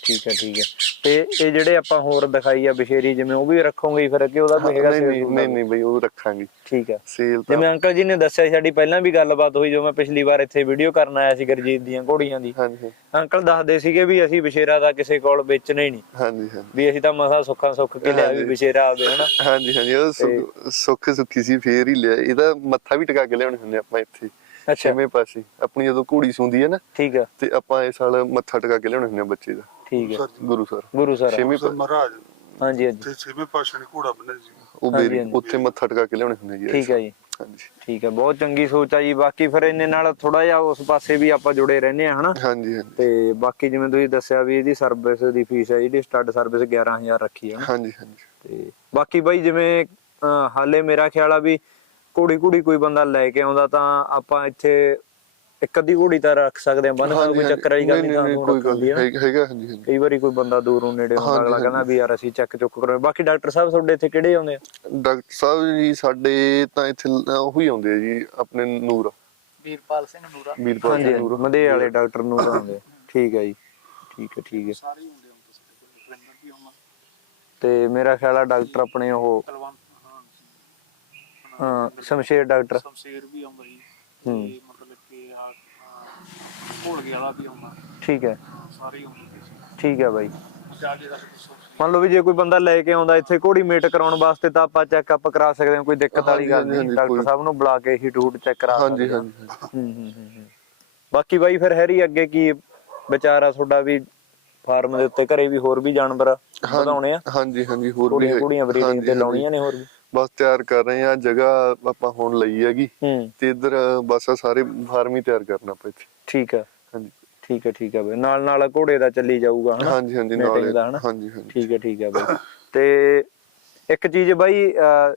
ਠੀਕ ਹੈ ਠੀਕ ਹੈ। ਤੇ ਇਹ ਜਿਹੜੇ ਆਪਾਂ ਹੋਰ ਦਿਖਾਈ ਆ ਬਸ਼ੇਰੀ ਜਿਵੇਂ ਉਹ ਵੀ ਰੱਖੋਗੇ ਹੀ ਫਿਰ ਕਿ ਉਹਦਾ ਕੋਈ ਹੈਗਾ ਨਹੀਂ ਨਹੀਂ? ਨਹੀਂ ਨਹੀਂ ਬਈ ਉਹ ਰੱਖਾਂਗੇ। ਠੀਕ ਹੈ। ਸੇਲ ਤਾਂ ਜਿਵੇਂ ਅੰਕਲ ਜੀ ਨੇ ਦੱਸਿਆ ਸਾਡੀ ਪਹਿਲਾਂ ਵੀ ਗੱਲਬਾਤ ਹੋਈ ਜੋ ਮੈਂ ਪਿਛਲੀ ਵਾਰ ਇੱਥੇ ਵੀਡੀਓ ਕਰਨ ਆਇਆ ਸੀ ਗਰਜੀਤ ਦੀਆਂ ਘੋੜੀਆਂ ਦੀ। ਹਾਂਜੀ ਅੰਕਲ ਦੱਸਦੇ ਸੀਗੇ ਵੀ ਅਸੀਂ ਬਸ਼ੇਰਾ ਦਾ ਕਿਸੇ ਕੋਲ ਵੇਚਣਾ ਹੀ ਨਹੀਂ। ਹਾਂਜੀ ਹਾਂਜੀ। ਵੀ ਅਸੀਂ ਤਾਂ ਮਸਾ ਸੁੱਖਾਂ ਸੁੱਖ ਕੇ ਲਿਆ ਵੀ। ਬਸ਼ੇਰਾ ਆਵੇ ਹਨਾ? ਹਾਂਜੀ ਹਾਂਜੀ ਉਹ ਸੁੱਖ ਸੁੱਖੀ ਸੀ ਫੇਰ ਹੀ ਲਿਆ। ਇਹਦਾ ਮੱਥਾ ਵੀ ਟਿਕਾ ਕੇ ਲਿਆਉਣੇ ਹੁੰਦੇ ਆਪਾਂ ਇੱਥੇ। ਛੇਵੇਂ ਪਾਸੇ। ਆਪਣੀ ਜਦੋਂ ਘੋੜੀ ਸੁੰਦੀ ਹੈ ਨਾ ਠੀਕ ਹੈ। ਤੇ ਆਪਾਂ ਇਸ ਸਾਲ ਮੱਥਾ ਟਿਕਾ ਕੇ ਲਿਆਉਣੇ ਹੁੰਦੇ ਆ ਬੱਚੇ ਦਾ। ਠੀਕ ਹੈ। Gurusar Gurusar. ਛੇਵੇਂ ਮਹਾਰਾਜ। ਹਾਂਜੀ ਹਾਂਜੀ। ਤੇ ਛੇਵੇਂ ਪਾਸ਼ਾ ਨੇ ਘੋੜਾ ਬੰਨਿਆ ਸੀ ਉਹ ਬੇਰੀ। ਉੱਥੇ ਮੱਥਾ ਟਿਕਾ ਕੇ ਲਿਆਉਣੇ ਹੁੰਦੇ ਜੀ। ਠੀਕ ਹੈ ਜੀ। ਹਾਂਜੀ। ਠੀਕ ਹੈ ਬਹੁਤ ਚੰਗੀ ਸੋਚ ਆ ਜੀ। ਬਾਕੀ ਫਿਰ ਇਹਨੇ ਨਾਲ ਥੋੜਾ ਜਿਹਾ ਉਸ ਪਾਸੇ ਵੀ ਆਪਾਂ ਜੁੜੇ ਰਹਿੰਦੇ ਆ ਹਨਾ? ਹਾਂਜੀ ਹਾਂਜੀ। ਤੇ ਬਾਕੀ ਜਿਵੇਂ ਤੁਸੀਂ ਦੱਸਿਆ ਵੀ ਇਹਦੀ ਸਰਵਿਸ ਦੀ ਫੀਸ ਹੈ ਜਿਹੜੀ ਸਟੱਡ ਸਰਵਿਸ 11000 ਰੱਖੀ ਹੈ ਹਾਂਜੀ ਹਾਂਜੀ। ਤੇ ਬਾਕੀ ਬਾਈ ਜਿਵੇਂ ਹਾਲੇ ਮੇਰਾ ਖਿਆਲ ਆ ਵੀ ਘੋੜੀ ਘੋੜੀ ਕੋਈ ਬੰਦਾ ਲੈ ਕੇ ਆਉਂਦਾ ਤਾਂ ਆਪਾਂ ਇੱਥੇ ਇੱਕ ਅੱਧੀ ਘੋੜੀ ਤਾਂ ਰੱਖ ਸਕਦੇ ਆ ਬੰਨ ਕੋਈ। ਚੱਕਰ ਵਾਲੀ ਗੱਲ ਨਹੀਂ, ਤਾਂ ਕੋਈ ਗੱਲ ਹੈਗਾ ਹਾਂਜੀ ਹਾਂਜੀ। ਕਈ ਵਾਰੀ ਕੋਈ ਬੰਦਾ ਦੂਰੋਂ ਨੇੜੇ ਹੁੰਦਾ ਅਗਲਾ ਕਹਿੰਦਾ। ਵੀ ਯਾਰ ਅਸੀਂ ਚੈੱਕ ਚੁੱਕ ਕਰੋ ਬਾਕੀ ਡਾਕਟਰ ਸਾਹਿਬ ਤੁਹਾਡੇ ਇੱਥੇ ਕਿਹੜੇ ਆਉਂਦੇ ਆ? ਡਾਕਟਰ ਸਾਹਿਬ ਜੀ ਸਾਡੇ ਤਾਂ ਇੱਥੇ ਉਹ ਹੀ ਆਉਂਦੇ ਆ ਜੀ ਆਪਣੇ ਨੂਰ। ਵੀਰਪਾਲ ਸਿੰਘ ਨੂਰਾ। ਵੀਰਪਾਲ ਸਿੰਘ ਨੂਰ। ਮਦੇ ਵਾਲੇ ਡਾਕਟਰ ਨੂੰ ਆਉਂਦੇ ਆ। ਠੀਕ ਹੈ ਜੀ। ਠੀਕ ਹੈ ਠੀਕ ਹੈ ਸਾਰੇ ਹੀ ਹੁੰਦੇ ਹੁਣ ਤਾਂ ਸਾਡੇ ਕੋਲ ਟ੍ਰੇਨਰ ਵੀ ਆਉਣਾ। ਤੇ ਮੇਰਾ ਖਿਆਲ ਆ ਡਾਕਟਰ ਆਪਣੇ ਉਹ ਕਲਵੰਤ ਹਾਂ ਹਾਂ, ਸ਼ਮਸ਼ੇਰ ਡਾਕਟਰ। ਸ਼ਮਸ਼ੇਰ ਵੀ ਆਉਂਦਾ ਜੀ। ਹੂੰ। ਤੇ ਮਤਲਬ ਕਿ ਆ ਭੋਲਗੇ ਵਾਲਾ ਵੀ ਆਉਂਦਾ। ਠੀਕ ਹੈ। ਹਾਂ, ਸਾਰੇ ਹੀ ਆਉਂਦੇ ਸੀ ਠੀਕ ਹੈ ਬਾਈ। ਦੱਸੋ ਮੰਨ ਲਓ ਵੀ ਜੇ ਕੋਈ ਬੰਦਾ ਲੈ ਕੇ ਆਉਂਦਾ ਇੱਥੇ ਘੋੜੀ ਮੇਟ ਕਰਾਉਣ ਵਾਸਤੇ ਤਾਂ ਆਪਾਂ ਚੈੱਕਅਪ ਕਰਾ ਸਕਦੇ ਹਾਂ ਕੋਈ ਦਿੱਕਤ ਵਾਲੀ ਗੱਲ ਨਹੀਂ। ਡਾਕਟਰ ਸਾਹਿਬ ਨੂੰ ਬੁਲਾ ਕੇ ਹੀਟ ਹੂਟ ਚੈੱਕ ਕਰਾ ਸਕਦੇ ਹਾਂ। ਹਾਂਜੀ ਹਾਂਜੀ। ਹੂੰ ਹੂੰ ਹੂੰ ਹੂੰ। ਬਾਕੀ ਬਾਈ ਫਿਰ ਹੈਰੀ ਅੱਗੇ ਕੀ ਵਿਚਾਰਾ ਤੁਹਾਡਾ ਵੀ ਫਾਰਮ ਦੇ ਉੱਤੇ ਘਰੇ ਵੀ ਹੋਰ ਵੀ ਜਾਨਵਰ ਵਧਾਉਣੇ ਆ। ਹਾਂਜੀ ਹਾਂਜੀ ਹੋਰ ਵੀ ਘੋੜੀਆਂ ਹੈ- ਘੋੜੀਆਂ ਬਰੀਡਿੰਗ ਤੇ। ਲਾਉਣੀਆਂ ਨੇ ਹੋਰ ਵੀ। ਬਸ ਤਿਆਰ ਕਰ ਰਹੇ ਆ ਜਗ੍ਹਾ ਆਪਾਂ ਹੁਣ ਲਈ ਹੈਗੀ। ਤੇ ਇੱਧਰ ਬਸ ਸਾਰੇ ਫਾਰਮ ਹੀ ਤਿਆਰ ਕਰਨਾ ਆਪਾਂ ਇੱਥੇ। ਠੀਕ ਹੈ ਹਾਂਜੀ। ਠੀਕ ਹੈ ਠੀਕ ਹੈ ਬਾਈ। ਨਾਲ ਨਾਲ ਘੋੜੇ ਦਾ ਚੱਲੀ ਜਾਊਗਾ ਹਨਾ? ਹਾਂਜੀ ਹਾਂਜੀ ਨਾਲ? ਹਾਂਜੀ ਹਾਂਜੀ। ਠੀਕ ਹੈ ਠੀਕ ਹੈ ਬਾਈ। ਤੇ ਇੱਕ ਚੀਜ਼ ਬਾਈ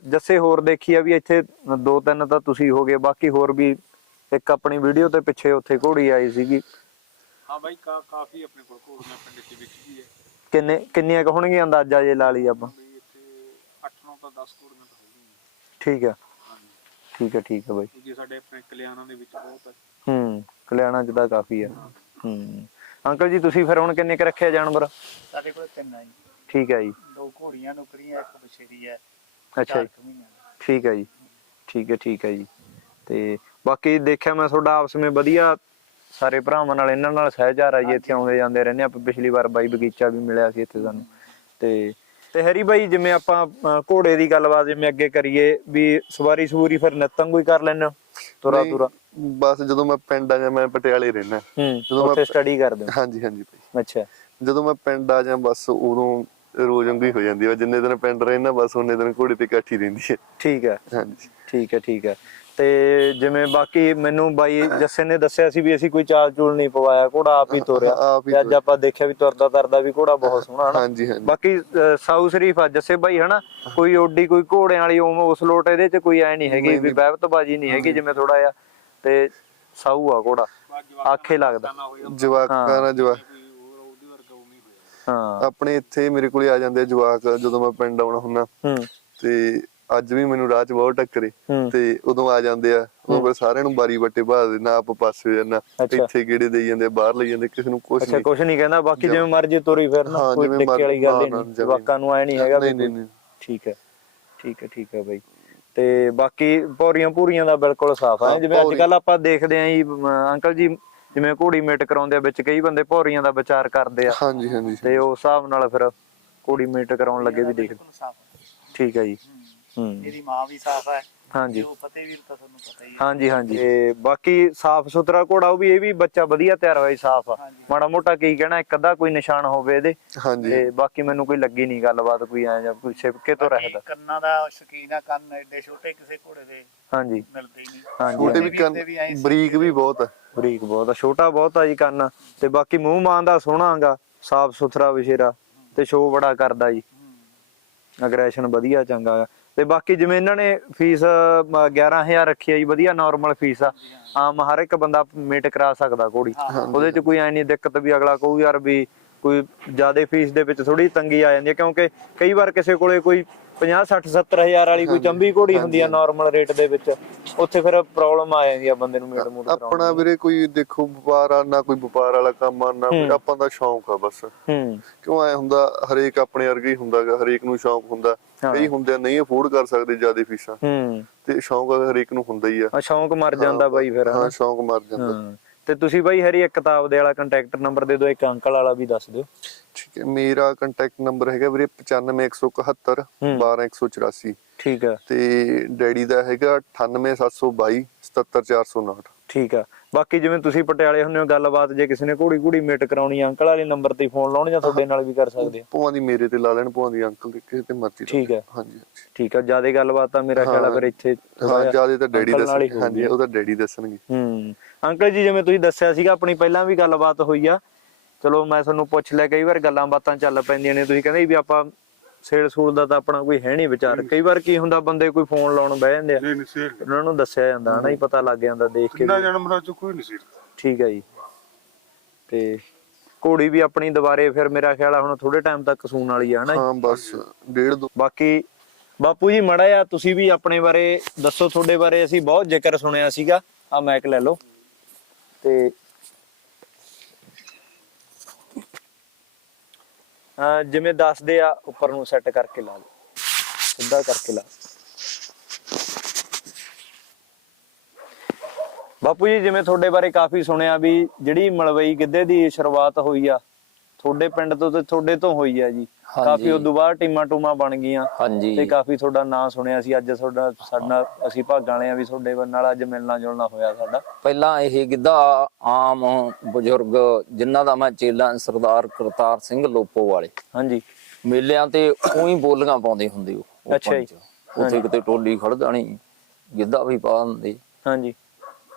ਜੱਸੇ ਹੋਰ ਦੇਖੀ ਆ ਵੀ ਇੱਥੇ ਦੋ ਤਿੰਨ ਤਾਂ ਤੁਸੀਂ ਹੋ ਗਏ ਬਾਕੀ ਹੋਰ ਵੀ ਇੱਕ ਆਪਣੀ ਵੀਡੀਓ ਤੇ ਪਿੱਛੇ ਉੱਥੇ ਘੋੜੀ ਆਈ ਸੀਗੀ। ਹਾਂ ਬਾਈ ਕਾ ਕਾਫੀ ਆਪਣੇ ਕੋਲ ਘੋੜੀਆਂ ਪਿੰਡ ਦੇ ਵਿੱਚ ਵੀ ਹੈ। ਕਿੰਨੇ ਕਿੰਨੀਆਂ ਕੁ ਹੋਣਗੀਆਂ ਅੰਦਾਜ਼ਾ ਜੇ ਲਾ ਲਈ ਆਪਾਂ? ਬਈ ਇੱਥੇ 8 9 ਤਾਂ 10 ਘੋੜੀਆਂ ਤਾਂ ਹੋਣਗੀਆਂ ਠੀਕ ਹੈ। ਹਾਂਜੀ ਠੀਕ ਹੈ ਠੀਕ ਹੈ ਬਾਈ। ਦੂਜੇ ਸਾਡੇ ਆਪਣੇ ਕਲਿਆਣਾਂ ਦੇ ਵਿੱਚ ਬਹੁਤ ਹੈ ਹੂੰ ਕਲਿਆਣਾ ਚ ਤਾਂ ਕਾਫੀ ਆ। ਹੂੰ। ਅੰਕਲ ਜੀ ਤੁਸੀਂ ਫਿਰ ਹੁਣ ਕਿੰਨੇ ਕ ਰੱਖਿਆ ਜਾਨਵਰ? ਸਾਡੇ ਕੋਲ ਤਿੰਨ ਆ ਜੀ। ਠੀਕ ਹੈ ਜੀ। ਦੋ ਘੋੜੀਆਂ ਨੁਕਰੀਆਂ ਇੱਕ ਬਛੇਰੀ ਹੈ। ਅੱਛਾ ਜੀ। ਠੀਕ ਹੈ ਜੀ। ਠੀਕ ਹੈ ਠੀਕ ਹੈ ਜੀ। ਤੇ ਬਾਕੀ ਦੇਖਿਆ ਮੈਂ ਤੁਹਾਡਾ ਆਪਸ ਵਿੱਚ ਵਧੀਆ ਸਾਰੇ ਭਰਾਵਾਂ ਨਾਲ ਇਹਨਾਂ ਨਾਲ ਸਹਿਜਾਰ ਜੀ। ਇੱਥੇ ਆਉਂਦੇ ਜਾਂਦੇ ਰਹਿੰਦੇ ਆਪਾਂ ਪਿਛਲੀ ਵਾਰ ਬਾਈ ਬਗੀਚਾ ਵੀ ਮਿਲਿਆ ਸੀ ਇੱਥੇ ਸਾਨੂੰ। ਤੇ ਤੇ ਹਰੀ ਬਾਈ ਜਿਵੇਂ ਆਪਾਂ ਘੋੜੇ ਦੀ ਗੱਲਬਾਤ ਜਿਵੇਂ ਅੱਗੇ ਕਰੀਏ ਵੀ ਸਵਾਰੀ ਸਵੂਰੀ ਫਿਰ ਨਿਤੰਗ ਹੀ ਕਰ ਹੋ? ਤੁਰਾ ਨਹੀਂ, ਤੁਰਾ? ਬਸ ਜਦੋਂ ਮੈਂ ਪਿੰਡ ਆ ਜਾ ਮੈਂ ਪਟਿਆਲੇ ਰਹਿਣਾ ਹੂੰ ਜਦੋਂ ਮੈਂ ਸਟੱਡੀ ਕਰਦੇ ਹੋ? ਹਾਂਜੀ ਹਾਂਜੀ ਭਾਈ। ਅੱਛਾ। ਜਦੋਂ ਮੈਂ ਪਿੰਡ ਆ ਜਾ ਬਸ ਉਦੋਂ ਰੋਜ਼ ਵਾਂਗੂ ਹੀ ਹੋ ਜਾਂਦੀ ਆ ਜਿੰਨੇ ਦਿਨ ਪਿੰਡ ਰਹਿਣਾ ਬਸ ਉਹਨੇ ਦਿਨ ਘੋੜੇ ਤੇ ਇਕੱਠੀ ਰਹਿੰਦੀ ਹੈ ਠੀਕ ਹੈ ਹਾਂਜੀ। ਠੀਕ ਹੈ ਠੀਕ ਹੈ ਤੇ ਜਿਵੇਂ ਬਾਕੀ ਮੈਨੂੰ ਬਾਈ ਜੱਸੇ ਨੇ ਦੱਸਿਆ ਸੀ ਵੀ ਅਸੀਂ ਕੋਈ ਚਾਲ ਚੂਲ ਨਹੀਂ ਪਵਾਇਆ ਘੋੜਾ ਆਪ ਹੀ ਤੋਰਿਆ। ਤੇ ਅੱਜ ਆਪਾਂ ਦੇਖਿਆ ਵੀ ਤੁਰਦਾ ਤਰਦਾ ਵੀ ਘੋੜਾ ਬਹੁਤ ਸੋਹਣਾ ਹਨਾ? ਹਾਂਜੀ ਹਾਂਜੀ। ਬਾਕੀ ਸਾਊ ਸ਼ਰੀਫ ਆ ਜੱਸੇ ਬਾਈ ਹਨਾ? ਕੋਈ ਓਡੀ ਕੋਈ ਘੋੜਿਆਂ ਵਾਲੀ ਉਸ ਲੋਟ ਇਹਦੇ ਚ ਕੋਈ ਐ ਨਹੀਂ ਹੈਗੀ ਵੀ। ਬਹਿਬਤਬਾਜੀ ਨਹੀਂ ਹੈਗੀ ਜਿਵੇਂ ਥੋੜਾ ਜਿਹਾ। ਤੇ ਸਾਊ ਆ ਘੋੜਾ। ਆਖੇ ਲੱਗਦਾ। ਜਵਾਕਾਂ ਨਾਲ ਜਵਾਕ। ਹੀ। ਆਪਣੇ ਇੱਥੇ ਮੇਰੇ ਕੋਲੇ ਆ ਜਾਂਦੇ ਜਵਾਕ ਜਦੋਂ ਮੈਂ ਪਿੰਡ ਆਉਣਾ ਹੁੰਦਾ। ਹੂੰ। ਤੇ ਅੱਜ ਵੀ ਮੈਨੂੰ ਰਾਹ 'ਚ ਬਹੁਤ ਟੱਕਰੇ ਤੇ ਉਦੋਂ ਆ ਜਾਂਦੇ ਆ ਉਹ ਫਿਰ ਸਾਰਿਆਂ ਨੂੰ ਬਾਰੀ ਬੱਟੇ ਭਾ ਦੇ ਨਾ ਆਪ ਪਾਸੇ ਹੋ ਜਾਣਾ ਅੱਛਾ। ਇੱਥੇ ਕਿਹੜੇ ਦੇਈ ਜਾਂਦੇ ਆ, ਬਾਹਰ ਲਈ ਜਾਂਦੇ ਕਿਸੇ ਨੂੰ ਕੁਝ ਅੱਛਾ ਕੁਛ ਨਹੀਂ ਕਹਿੰਦਾ ਬਾਕੀ ਜਿਵੇਂ ਮਰਜ਼ੀ ਤੁਰੀ ਫਿਰਨਾ ਕੋਈ ਟਿੱਕੇ ਵਾਲੀ ਗੱਲ ਨਹੀਂ ਜਿਵੇਂ- ਜਵਾਕਾਂ ਨੂੰ ਐ ਨਹੀਂ ਹੈਗਾ ਨਹੀਂ ਨਹੀਂ ਠੀਕ ਹੈ ਠੀਕ ਹੈ ਠੀਕ ਹੈ ਬਾਈ। ਤੇ ਬਾਕੀ ਪੌਰੀਆਂ ਪੂਰੀਆਂ ਦਾ ਬਿਲਕੁਲ ਸਾਫ਼ ਹੈ ਹਾਂ, ਜਿਵੇਂ ਅੱਜ ਕੱਲ ਆਪਾਂ ਦੇਖਦੇ ਆਂ ਜੀ ਅੰਕਲ ਜੀ ਜਿਵੇਂ ਘੋੜੀ ਮੇਟ ਕਰਾਉਂਦੇ ਆ ਵਿੱਚ ਕਈ ਬੰਦੇ ਪੌਰੀਆਂ ਦਾ ਵਿਚਾਰ ਕਰਦੇ ਆ। ਹਾਂਜੀ ਹਾਂਜੀ ਤੇ ਉਸ ਹਿਸਾਬ ਨਾਲ ਫਿਰ ਘੋੜੀ ਮੇਟ ਕਰਾਉਣ ਲੱਗੇ ਵੀ ਦੇਖਦੇ ਬਿਲਕੁਲ ਸਾਫ਼ ਹੈ। ਠੀਕ ਹੈ ਜੀ। ਇਹਦੀ ਮਾਂ ਵੀ ਸਾਫ਼ ਹੈ। ਹਾਂਜੀ। ਜੋ ਫਤਿਹਵੀਰ ਤਾਂ ਤੁਹਾਨੂੰ ਪਤਾ ਹੀ ਹੈ। ਹਾਂਜੀ ਹਾਂਜੀ। ਤੇ ਬਾਕੀ ਸਾਫ਼ ਸੁਥਰਾ ਘੋੜਾ ਉਹ ਵੀ ਇਹ ਵੀ ਬੱਚਾ ਵਧੀਆ ਤਿਆਰ ਹੋਇਆ ਸਾਫ਼। ਆ। ਮਾੜਾ ਮੋਟਾ ਕੀ ਕਹਿਣਾ ਇੱਕ ਅੱਧਾ ਕੋਈ ਨਿਸ਼ਾਨ ਹੋਵੇ ਇਹਦੇ। ਹਾਂਜੀ। ਤੇ ਬਾਕੀ ਮੈਨੂੰ ਕੋਈ ਲੱਗੀ ਨਹੀਂ ਗੱਲਬਾਤ ਕੋਈ ਐ ਜਾਂ ਕੋਈ ਸਿਪਕੇ ਤੋਂ ਰਹਿਦਾ। ਕੰਨਾਂ ਦਾ ਸ਼ੌਕੀਨ ਆ ਕੰਨ ਐਡੇ ਛੋਟੇ ਕਿਸੇ ਘੋੜੇ ਦੇ ਹਾਂਜੀ। ਮਿਲਦੇ ਨਹੀਂ ਹਾਂਜੀ ਛੋਟੇ ਵੀ ਕੰਨ। ਬਰੀਕ ਵੀ ਬਹੁਤ ਆ। ਬਰੀਕ ਬਹੁਤ ਆ ਛੋਟਾ ਬਹੁਤ ਆ ਜੀ ਕੰਨ। ਤੇ ਬਾਕੀ ਮੂੰਹ ਮਾਂ ਦਾ ਸੋਹਣਾਗਾ ਸਾਫ਼ ਸੁਥਰਾ ਵਿਸ਼ੇਰਾ ਤੇ ਸ਼ੋਅ ਬੜਾ ਕਰਦਾ ਜੀ। ਅਗਰੈਸ਼ਨ ਵਧੀਆ ਚੰਗਾ। ਤੇ ਬਾਕੀ ਜਿਵੇਂ ਇਹਨਾਂ ਨੇ ਫੀਸ 11000 ਰੱਖੀ ਆ ਜੀ ਵਧੀਆ ਨਾਰਮਲ ਫੀਸ ਆ। ਆਮ ਹਰ ਇੱਕ ਬੰਦਾ ਮੇਟ ਕਰਾ ਸਕਦਾ ਘੋੜੀ ਉਹਦੇ ਚ ਕੋਈ ਐ ਨਹੀਂ ਦਿੱਕਤ ਵੀ ਅਗਲਾ ਕਹੂ ਯਾਰ ਵੀ ਕੋਈ ਜ਼ਿਆਦਾ ਫੀਸ ਦੇ ਵਿੱਚ ਥੋੜੀ ਤੰਗੀ ਆ ਜਾਂਦੀ ਹੈ ਕਿਉਂਕਿ ਕਈ ਵਾਰ ਕਿਸੇ ਕੋਲੇ ਕੋਈ 50 60 70 ਹਜ਼ਾਰ ਵਾਲੀ ਕੋਈ ਚੰਬੀ ਘੋੜੀ ਹੁੰਦੀ ਆ ਨਾਰਮਲ ਰੇਟ ਦੇ ਵਿੱਚ ਉੱਥੇ ਫਿਰ ਪ੍ਰੋਬਲਮ ਆ ਜਾਂਦੀ ਆ ਬੰਦੇ ਨੂੰ ਆਪਣਾ ਵੀਰੇ ਕੋਈ ਦੇਖੋ ਵਪਾਰ ਆ ਨਾ ਕੋਈ ਵਪਾਰ ਵਾਲਾ ਕੰਮ ਆ ਨਾ ਕੋਈ ਆਪਾਂ ਦਾ ਸ਼ੌਂਕ ਆ ਬਸ। ਕਿਉਂ ਐ ਹੁੰਦਾ ਹਰੇਕ ਆਪਣੇ ਵਰਗਾ ਹੀ ਹੁੰਦਾਗਾ ਹਰੇਕ ਨੂੰ ਸ਼ੌਂਕ ਹੁੰਦਾ। ਕਈ ਹੁੰਦੇ ਨਹੀਂ ਅਫੋਰਡ ਕਰ ਸਕਦੇ ਜ਼ਿਆਦਾ ਫੀਸਾਂ। ਤੇ ਸ਼ੌਂਕ ਹਰੇਕ ਨੂੰ ਹੁੰਦਾ ਹੀ ਆ। ਆ ਸ਼ੌਂਕ ਮਰ ਜਾਂਦਾ ਬਾਈ ਫਿਰ ਹਾਂ ਸ਼ੌਂਕ ਮਰ ਜਾਂਦਾ। ਤੇ ਤੁਸੀਂ ਬਾਈ ਹਰੀ ਇੱਕ ਕਿਤਾਬ ਦੇ ਵਾਲਾ ਕੰਟੈਕਟ ਨੰਬਰ ਦੇ ਦਿਓ ਇੱਕ ਅੰਕਲ ਵਾਲਾ ਵੀ ਦੱਸ ਦਿਓ। ਠੀਕ ਹੈ ਮੇਰਾ ਕੰਟੈਕਟ ਨੰਬਰ ਹੈਗਾ ਵੀਰੇ 95171 12184 ਠੀਕ ਆ। ਤੇ ਡੈਡੀ ਦਾ ਹੈਗਾ 98722 77459 ਠੀਕ ਆ। ਬਾਕੀ ਜਿਵੇਂ ਤੁਸੀਂ ਪਟਿਆਲੇ ਹੁੰਦੇ ਹੋ ਗੱਲਬਾਤ ਜੇ ਕਿਸੇ ਨੇ ਘੋੜੀ ਘੋੜੀ ਮੇਟ ਕਰਾਉਣੀ ਆ ਅੰਕਲ ਵਾਲੇ ਨੰਬਰ ਤੇ ਫੋਨ ਲਾਉਣ ਜਾਂ ਤੁਹਾਡੇ ਨਾਲ ਵੀ ਕਰ ਸਕਦੇ ਆ? ਭੂਆ ਦੀ ਮੇਰੇ ਤੇ ਲਾ ਲੈਣ ਭੂਆ ਦੀ ਅੰਕਲ ਦੇ ਕਿਸੇ ਤੇ ਮਰਜ਼ੀ ਲਾ ਠੀਕ ਹੈ। ਲੈਣ। ਹਾਂਜੀ ਹਾਂਜੀ। ਠੀਕ ਆ ਜ਼ਿਆਦਾ ਗੱਲਬਾਤ ਤਾਂ ਮੇਰਾ ਖਿਆਲ ਆ ਫਿਰ ਇੱਥੇ ਥੋੜ੍ਹਾ ਹਾਂ ਜਿਹਾ ਜ਼ਿਆਦਾ ਤਾਂ ਡੈਡੀ ਅੰਕਲ ਨਾਲ ਹੀ ਦੱਸਣਗੇ। ਹਾਂਜੀ ਹੋਊਗੀ। ਉਹਦਾ ਡੈਡੀ ਦੱਸਣਗੇ। ਹੂੰ ਅੰਕਲ ਜੀ ਜਿਵੇਂ ਤੁਸੀਂ ਦੱਸਿਆ ਸੀਗਾ ਆਪਣੀ ਪਹਿਲਾਂ ਵੀ ਗੱਲਬਾਤ ਹੋਈ ਆ। ਚਲੋ ਮੈਂ ਤੁਹਾਨੂੰ ਪੁੱਛ ਲਿਆ ਕਈ ਵਾਰ ਗੱਲਾਂ ਬਾਤਾਂ ਚੱਲ ਪੈਂਦੀਆਂ ਨੇ ਤੁਸੀਂ ਕਹਿੰਦੇ ਵੀ ਆਪਾਂ ਸੇਲ ਸੂਲ ਦਾ ਤਾਂ ਆਪਣਾ ਕੋਈ ਹੈ ਨਹੀਂ ਵਿਚਾਰ। ਕਈ ਵਾਰ ਕੀ ਹੁੰਦਾ ਬੰਦੇ ਕੋਈ ਫੋਨ ਲਾਉਣ ਬਹਿ ਜਾਂਦੇ ਆ। ਨਹੀਂ ਨਹੀਂ ਸੇਲ ਉਹਨਾਂ ਨੂੰ ਦੱਸਿਆ ਜਾਂਦਾ ਹਨਾ ਹੀ। ਪਤਾ ਲੱਗ ਜਾਂਦਾ ਦੇਖ ਕੇ ਕਿੰਨਾ। ਜਨਮ ਰਾਜ ਕੋਈ ਨਹੀਂ ਸੇਲ ਠੀਕ ਹੈ ਜੀ। ਤੇ ਘੋੜੀ ਵੀ ਆਪਣੀ ਦੁਬਾਰੇ ਫਿਰ ਮੇਰਾ ਖਿਆਲ ਆ ਹੁਣ ਥੋੜੇ ਟਾਈਮ ਤੱਕ ਸੂਣ ਵਾਲੀ ਆ ਹਨਾ? ਹਾਂ ਬਸ ਡੇਢ ਦੋ। ਬਾਕੀ ਬਾਪੂ ਜੀ ਮੜਾ ਆ ਤੁਸੀਂ ਵੀ ਆਪਣੇ ਬਾਰੇ ਦੱਸੋ ਤੁਹਾਡੇ ਬਾਰੇ ਅਸੀਂ ਬਹੁਤ ਜ਼ਿਕਰ ਸੁਣਿਆ ਸੀਗਾ। ਆ ਮੈਕ ਲੈ ਲਓ। ਤੇ ਜਿਵੇਂ ਦੱਸਦੇ ਆ, ਉੱਪਰ ਨੂੰ ਸੈੱਟ ਕਰਕੇ ਲਾ ਲਓ। ਸਿੱਧਾ ਕਰਕੇ ਲਾ ਬਾਪੂ ਜੀ, ਜਿਵੇਂ ਤੁਹਾਡੇ ਬਾਰੇ ਕਾਫੀ ਸੁਣਿਆ ਵੀ ਜਿਹੜੀ ਮਲਵਈ ਗਿੱਧੇ ਦੀ ਸ਼ੁਰੂਆਤ ਹੋਈ ਆ ਤੁਹਾਡੇ ਪਿੰਡ ਤੋਂ ਤੇ ਤੁਹਾਡੇ ਤੋਂ ਹੋਈ ਆ ਜੀ। ਕਾਫੀ ਉਦੋਂ ਬਾਅਦ ਟੀਮਾਂ ਟੂਮਾਂ ਬਣ ਗਈਆਂ ਤੇ ਕਾਫੀ ਤੁਹਾਡਾ ਨਾਂ ਸੁਣਿਆ ਸੀ। ਅੱਜ ਤੁਹਾਡਾ ਸਾਡਾ ਅਸੀਂ ਭਾਗਾਂ ਵਾਲੇ ਆ ਵੀ ਤੁਹਾਡੇ ਨਾਲ ਅੱਜ ਮਿਲਣਾ ਜੁਲਣਾ ਹੋਇਆ ਸਾਡਾ। ਪਹਿਲਾਂ ਇਹ ਗਿੱਧਾ ਆਮ ਬਜ਼ੁਰਗ ਜਿਨ੍ਹਾਂ ਦਾ ਮੈਂ ਚੇਲਾ ਸਰਦਾਰ ਕਰਤਾਰ ਸਿੰਘ ਲੋਪੋ ਵਾਲੇ। ਹਾਂਜੀ। ਮੇਲਿਆਂ ਤੇ ਉਹੀ ਬੋਲੀਆਂ ਪਾਉਂਦੇ ਹੁੰਦੇ ਉਹ ਅੱਛਾ ਜੀ। ਉੱਥੇ ਕਿਤੇ ਟੋਲੀ ਖੜ ਜਾਣੀ ਗਿੱਧਾ ਵੀ ਪਾ ਦਿੰਦੇ। ਹਾਂਜੀ।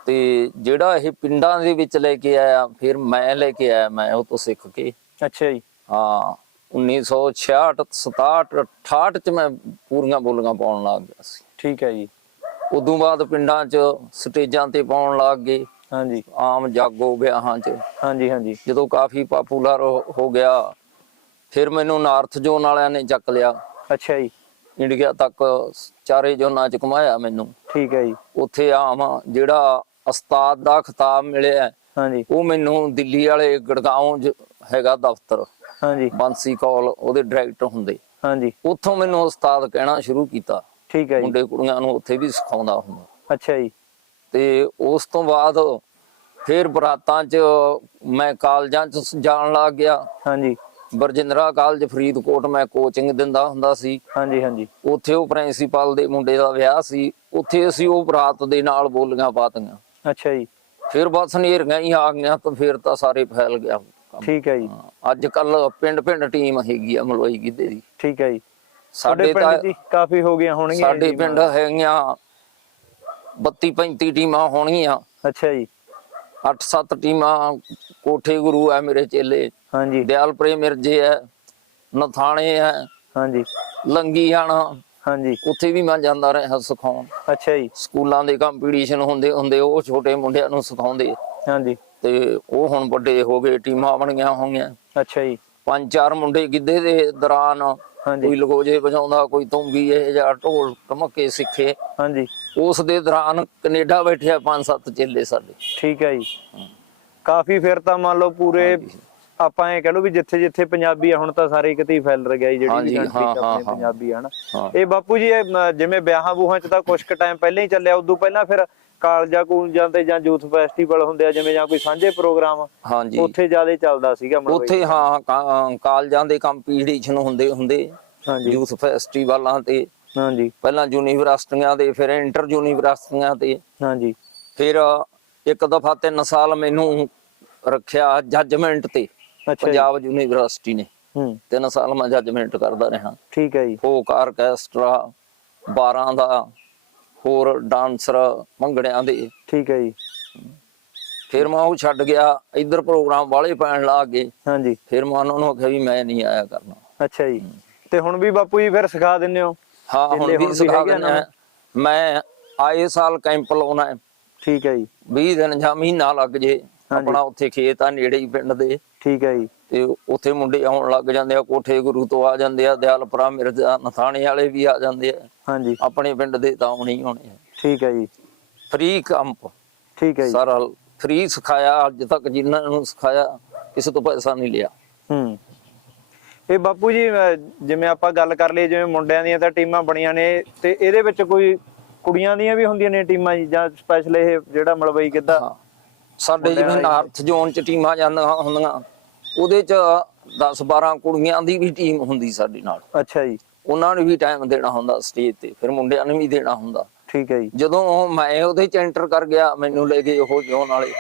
ਤੇ ਜਿਹੜਾ ਇਹ ਪਿੰਡਾਂ ਦੇ ਵਿੱਚ ਲੈ ਕੇ ਆਇਆ ਫਿਰ ਮੈਂ ਲੈ ਕੇ ਆਇਆ ਮੈਂ ਉਹ ਤੋਂ ਸਿੱਖ ਕੇ। ਅੱਛਾ ਜੀ। ਹਾਂ 1966 67 68 ਚ ਮੈਂ ਪੂਰੀਆਂ ਬੋਲੀਆਂ ਪਾਉਣ ਲੱਗ ਗਿਆ ਸੀ। ਠੀਕ ਹੈ ਜੀ। ਉਦੋਂ ਬਾਅਦ ਪਿੰਡਾਂ 'ਚ ਸਟੇਜਾਂ ਤੇ ਪਾਉਣ ਲੱਗ ਗਏ। ਹਾਂਜੀ। ਆਮ ਜਾਗੋ ਵਿਆਹਾਂ 'ਚ। ਹਾਂਜੀ ਹਾਂਜੀ। ਜਦੋਂ ਕਾਫੀ ਪਪੂਲਰ ਹੋ ਗਿਆ ਫਿਰ ਮੈਨੂੰ ਨਾਰਥ ਜ਼ੋਨ ਵਾਲਿਆਂ ਨੇ ਚੱਕ ਲਿਆ। ਅੱਛਾ ਜੀ। ਇੰਡੀਆ ਤੱਕ ਚਾਰੇ ਜ਼ੋਨਾਂ 'ਚ ਘੁਮਾਇਆ ਮੈਨੂੰ। ਠੀਕ ਹੈ ਜੀ। ਉੱਥੇ ਆਮ ਜਿਹੜਾ ਉਸਤਾਦ ਦਾ ਖਿਤਾਬ ਮਿਲਿਆ ਹਾਂਜੀ। ਉਹ ਮੈਨੂੰ ਦਿੱਲੀ ਵਾਲੇ ਗੜਗਾਉਂ ਹੈਗਾ ਦਫ਼ਤਰ। ਹਾਂਜੀ। ਬਾਂਸੀ ਕੌਲ ਉਹਦੇ ਡਾਇਰੈਕਟਰ ਹੁੰਦੇ। ਹਾਂਜੀ। ਉੱਥੋਂ ਮੈਨੂੰ ਉਸਤਾਦ ਕਹਿਣਾ ਸ਼ੁਰੂ ਕੀਤਾ। ਠੀਕ ਹੈ ਜੀ। ਮੁੰਡੇ ਕੁੜੀਆਂ ਨੂੰ ਉੱਥੇ ਵੀ ਸਿਖਾਉਂਦਾ ਹੁੰਦਾ। ਅੱਛਾ ਜੀ। ਤੇ ਉਸ ਤੋਂ ਬਾਅਦ ਫਿਰ ਬਰਾਤਾਂ 'ਚ ਮੈਂ ਕਾਲਜਾਂ 'ਚ ਜਾਣ ਲੱਗ ਗਿਆ। ਹਾਂਜੀ। ਬਰਜਿੰਦਰਾ ਕਾਲਜ ਫਰੀਦਕੋਟ ਮੈਂ ਕੋਚਿੰਗ ਦਿੰਦਾ ਹੁੰਦਾ ਸੀ। ਹਾਂਜੀ ਹਾਂਜੀ। ਉੱਥੇ ਉਹ ਪ੍ਰਿੰਸੀਪਲ ਦੇ ਮੁੰਡੇ ਦਾ ਵਿਆਹ ਸੀ। ਉੱਥੇ ਅਸੀਂ ਉਹ ਬਰਾਤ ਦੇ ਨਾਲ ਬੋਲੀਆਂ ਪਾਤੀਆਂ ਅੱਛਾ ਜੀ। ਫਿਰ ਬਸ ਨੇਰੀਆਂ ਹੀ ਆ ਗਈਆਂ ਤਾਂ ਫਿਰ ਤਾਂ ਸਾਰੇ ਫੈਲ ਗਿਆ। ਠੀਕ ਹੈ ਜੀ। ਅੱਜ ਕੱਲ ਪਿੰਡ ਪਿੰਡ ਟੀਮ ਹੈਗੀ ਆ ਮਲੋਈ ਗਿੱਧੇ ਦੀ। ਠੀਕ ਹੈ ਜੀ। ਸਾਡੇ ਪਿੰਡ ਜੀ ਕਾਫੀ ਹੋ ਗਈਆਂ ਹੋਣਗੀਆਂ ਸਾਡੇ। ਪਿੰਡ ਹੈਗੀਆਂ 32 35 ਟੀਮਾਂ ਹੋਣਗੀਆਂ। ਅੱਛਾ ਜੀ। 8-7 ਟੀਮਾਂ ਕੋਠੇ ਗੁਰੂ ਹੈ ਮੇਰੇ ਚੇਲੇ। ਹਾਂਜੀ। ਦਿਆਲਪੁਰੇ ਮਿਰਜੇ ਹੈ ਨਥਾਣੇ ਹੈ ਹਾਂਜੀ। ਲੰਗੀ ਆਣਾ। ਹਾਂਜੀ। ਉੱਥੇ ਵੀ ਮੈਂ ਜਾਂਦਾ ਰਿਹਾ ਸਿਖਾਉਣ। ਅੱਛਾ ਜੀ। ਸਕੂਲਾਂ ਦੇ ਕੰਪੀਟੀਸ਼ਨ ਹੁੰਦੇ ਹੁੰਦੇ ਉਹ ਛੋਟੇ ਮੁੰਡਿਆਂ ਨੂੰ ਸਿਖਾਉਂਦੇ। ਹਾਂਜੀ। ਤੇ ਉਹ ਹੁਣ ਵੱਡੇ ਹੋ ਗਏ ਟੀਮਾਂ ਬਣੀਆਂ ਹੋਈਆਂ। ਅੱਛਾ ਜੀ। ਪੰਜ ਚਾਰ ਮੁੰਡੇ ਗਿੱਧੇ ਦੇ ਦੌਰਾਨ ਕੋਈ ਲਗੋਜੇ ਵਜਾਉਂਦਾ ਕੋਈ ਤੁੰਬੀ ਇਹ ਜਾਂ ਢੋਲ ਟਮਕੇ ਸਿੱਖੇ। ਹਾਂਜੀ। ਉਸ ਦੇ ਦੌਰਾਨ ਕੈਨੇਡਾ ਬੈਠਿਆ ਪੰਜ ਸੱਤ ਚੇਲੇ ਸਾਡੇ। ਠੀਕ ਹੈ ਜੀ। ਕਾਫੀ ਫਿਰ ਤਾਂ ਮੰਨ ਲਓ ਪੂਰੇ ਆਪਾਂ ਇਹ ਕਹ ਲਓ ਵੀ ਜਿੱਥੇ ਜਿੱਥੇ ਪੰਜਾਬੀ ਆ ਹੁਣ ਤਾਂ ਸਾਰੇ ਕਿਤੇ ਹੀ ਫੈਲ ਜੀ ਜਿਹੜੀ ਵੀ ਕੰਟਰੀ ਚ ਆਪਣੇ। ਪੰਜਾਬੀ ਆ ਨਾ। ਇਹ ਬਾਪੂ ਜੀ ਜਿਵੇਂ ਵਿਆਹਾਂ ਬੂਹਾਂ ਚ ਤਾਂ ਕੁਝ ਕੁ ਟਾਈਮ ਪਹਿਲਾਂ ਹੀ ਚੱਲਿਆ ਉਦੋਂ ਪਹਿਲਾਂ ਫਿਰ ਕਾਲਜਾਂ ਕੂਲਜਾਂ ਤੇ ਜਾਂ ਯੂਥ ਫੈਸਟੀਵਲ ਹੁੰਦੇ ਆ ਜਿਵੇਂ ਜਾਂ ਕੋਈ ਸਾਂਝੇ ਪ੍ਰੋਗਰਾਮ ਹਾਂਜੀ। ਉੱਥੇ ਜ਼ਿਆਦਾ ਚੱਲਦਾ ਸੀਗਾ ਮਤਲਬ ਉੱਥੇ ਹਾਂ ਕਾ- ਕਾਲਜਾਂ ਦੇ ਕੰਪੀਟੀਸ਼ਨ ਹੁੰਦੇ ਹੁੰਦੇ। ਹਾਂਜੀ। ਯੂਥ ਫੈਸਟੀਵਲਾਂ ਤੇ। ਹਾਂਜੀ। ਪਹਿਲਾਂ ਯੂਨੀਵਰਸਿਟੀਆਂ ਦੇ ਫਿਰ ਇੰਟਰ ਯੂਨੀਵਰਸਿਟੀਆਂ ਤੇ। ਹਾਂਜੀ। ਫਿਰ ਇੱਕ ਦਫਾ 3 ਸਾਲ ਮੈਨੂੰ ਰੱਖਿਆ ਜੱਜਮੈਂਟ ਤੇ ਅੱਛਾ ਜੀ। ਪੰਜਾਬ ਯੂਨੀਵਰਸਿਟੀ ਨੇ। ਹੂੰ। 3 ਸਾਲ ਮੈਂ ਜੱਜਮੈਂਟ ਕਰਦਾ ਰਿਹਾ। ਠੀਕ ਹੈ ਜੀ। ਫੋਕ ਆਰਕੈਸਟਰਾ 12 ਦਾ ਹੋਰ ਡਾਂਸਰ ਭੰਗੜਿਆਂ ਦੇ। ਠੀਕ ਹੈ ਜੀ। ਫਿਰ ਮੈਂ ਉਹ ਛੱਡ ਗਿਆ ਇੱਧਰ ਪ੍ਰੋਗਰਾਮ ਵਾਲੇ ਪੈਣ ਲੱਗ ਗਏ ਹਾਂਜੀ। ਫਿਰ ਮੈਂ ਉਹਨਾਂ ਨੂੰ ਆਖਿਆ ਵੀ ਮੈਂ ਨਹੀਂ ਆਇਆ ਕਰਨਾ। ਅੱਛਾ ਜੀ। ਤੇ ਹੁਣ ਵੀ ਬਾਪੂ ਜੀ ਫਿਰ ਸਿਖਾ ਦਿੰਦੇ ਹੋ? ਹਾਂ ਹੁਣ ਵੀ ਸਿਖਾ ਦਿੰਦੇ ਮੈਂ ਆਏ ਸਾਲ ਕੈਂਪ ਲਾਉਣਾ ਹੈ। ਠੀਕ ਹੈ ਜੀ। 20 ਦਿਨ ਜਾਂ ਮਹੀਨਾ ਲੱਗ ਜੇ। ਆਪਣਾ ਉੱਥੇ ਖੇਤ ਆ ਨੇੜੇ ਹੀ ਪਿੰਡ ਦੇ। ਠੀਕ ਹੈ ਜੀ। ਤੇ ਉੱਥੇ ਮੁੰਡੇ ਆਉਣ ਲੱਗ ਜਾਂਦੇ ਆ ਕੋਠੇ ਗੁਰੂ ਤੋਂ ਆ ਜਾਂਦੇ ਆ ਦਿਆਲਪੁਰਾ ਮਿਰਜ਼ਾ ਨਥਾਣੇ ਵਾਲੇ ਵੀ ਆ ਜਾਂਦੇ ਆ। ਹਾਂਜੀ। ਆਪਣੇ ਪਿੰਡ ਦੇ ਤਾਂ ਆਉਣੀ ਹੋਣੇ ਠੀਕ ਹੈ ਜੀ। ਫ੍ਰੀ ਕੰਪ ਠੀਕ ਹੈ ਜੀ। ਸਾਰਾ ਫ੍ਰੀ ਸਿਖਾਇਆ ਅੱਜ ਤੱਕ ਜਿਨ੍ਹਾਂ ਨੂੰ ਸਿਖਾਇਆ ਕਿਸੇ ਤੋਂ ਪੈਸਾ ਨਹੀਂ ਲਿਆ। ਹੂੰ। ਇਹ ਬਾਪੂ ਜੀ ਜਿਵੇਂ ਆਪਾਂ ਗੱਲ ਕਰ ਲਈ ਜਿਵੇਂ ਮੁੰਡਿਆਂ ਦੀਆਂ ਤਾਂ ਟੀਮਾਂ ਬਣੀਆਂ ਨੇ ਤੇ ਇਹਦੇ ਵਿੱਚ ਕੋਈ ਕੁੜੀਆਂ ਦੀਆਂ ਵੀ ਹੁੰਦੀਆਂ ਨੇ ਟੀਮਾਂ ਜੀ ਜਾਂ ਸਪੈਸ਼ਲ ਇਹ ਜਿਹੜਾ ਮਲਵਈ ਹਾਂ। ਸਾਡੇ ਜਿਵੇਂ ਨਾਰਥ ਜ਼ੋਨ ਚ ਟੀਮਾਂ ਜਾਂਦੀਆਂ ਹੁੰਦੀਆਂ ਉਹਦੇ ਚ 10 12 ਕੁੜੀਆਂ ਦੀ ਵੀ ਟੀਮ ਹੁੰਦੀ ਸਾਡੇ ਨਾਲ। ਅੱਛਾ ਜੀ। ਉਹਨਾਂ ਨੂੰ ਵੀ ਟਾਈਮ ਦੇਣਾ ਹੁੰਦਾ ਸਟੇਜ ਤੇ ਫਿਰ ਮੁੰਡਿਆਂ ਨੂੰ ਵੀ ਦੇਣਾ ਹੁੰਦਾ। ਠੀਕ ਹੈ ਜੀ। ਜਦੋਂ ਮੈਂ ਉਹਦੇ ਚ ਐਂਟਰ ਕਰ ਗਿਆ ਮੈਨੂੰ ਲੈ ਗਏ ਉਹ ਜ਼ੋਨ ਵਾਲੇ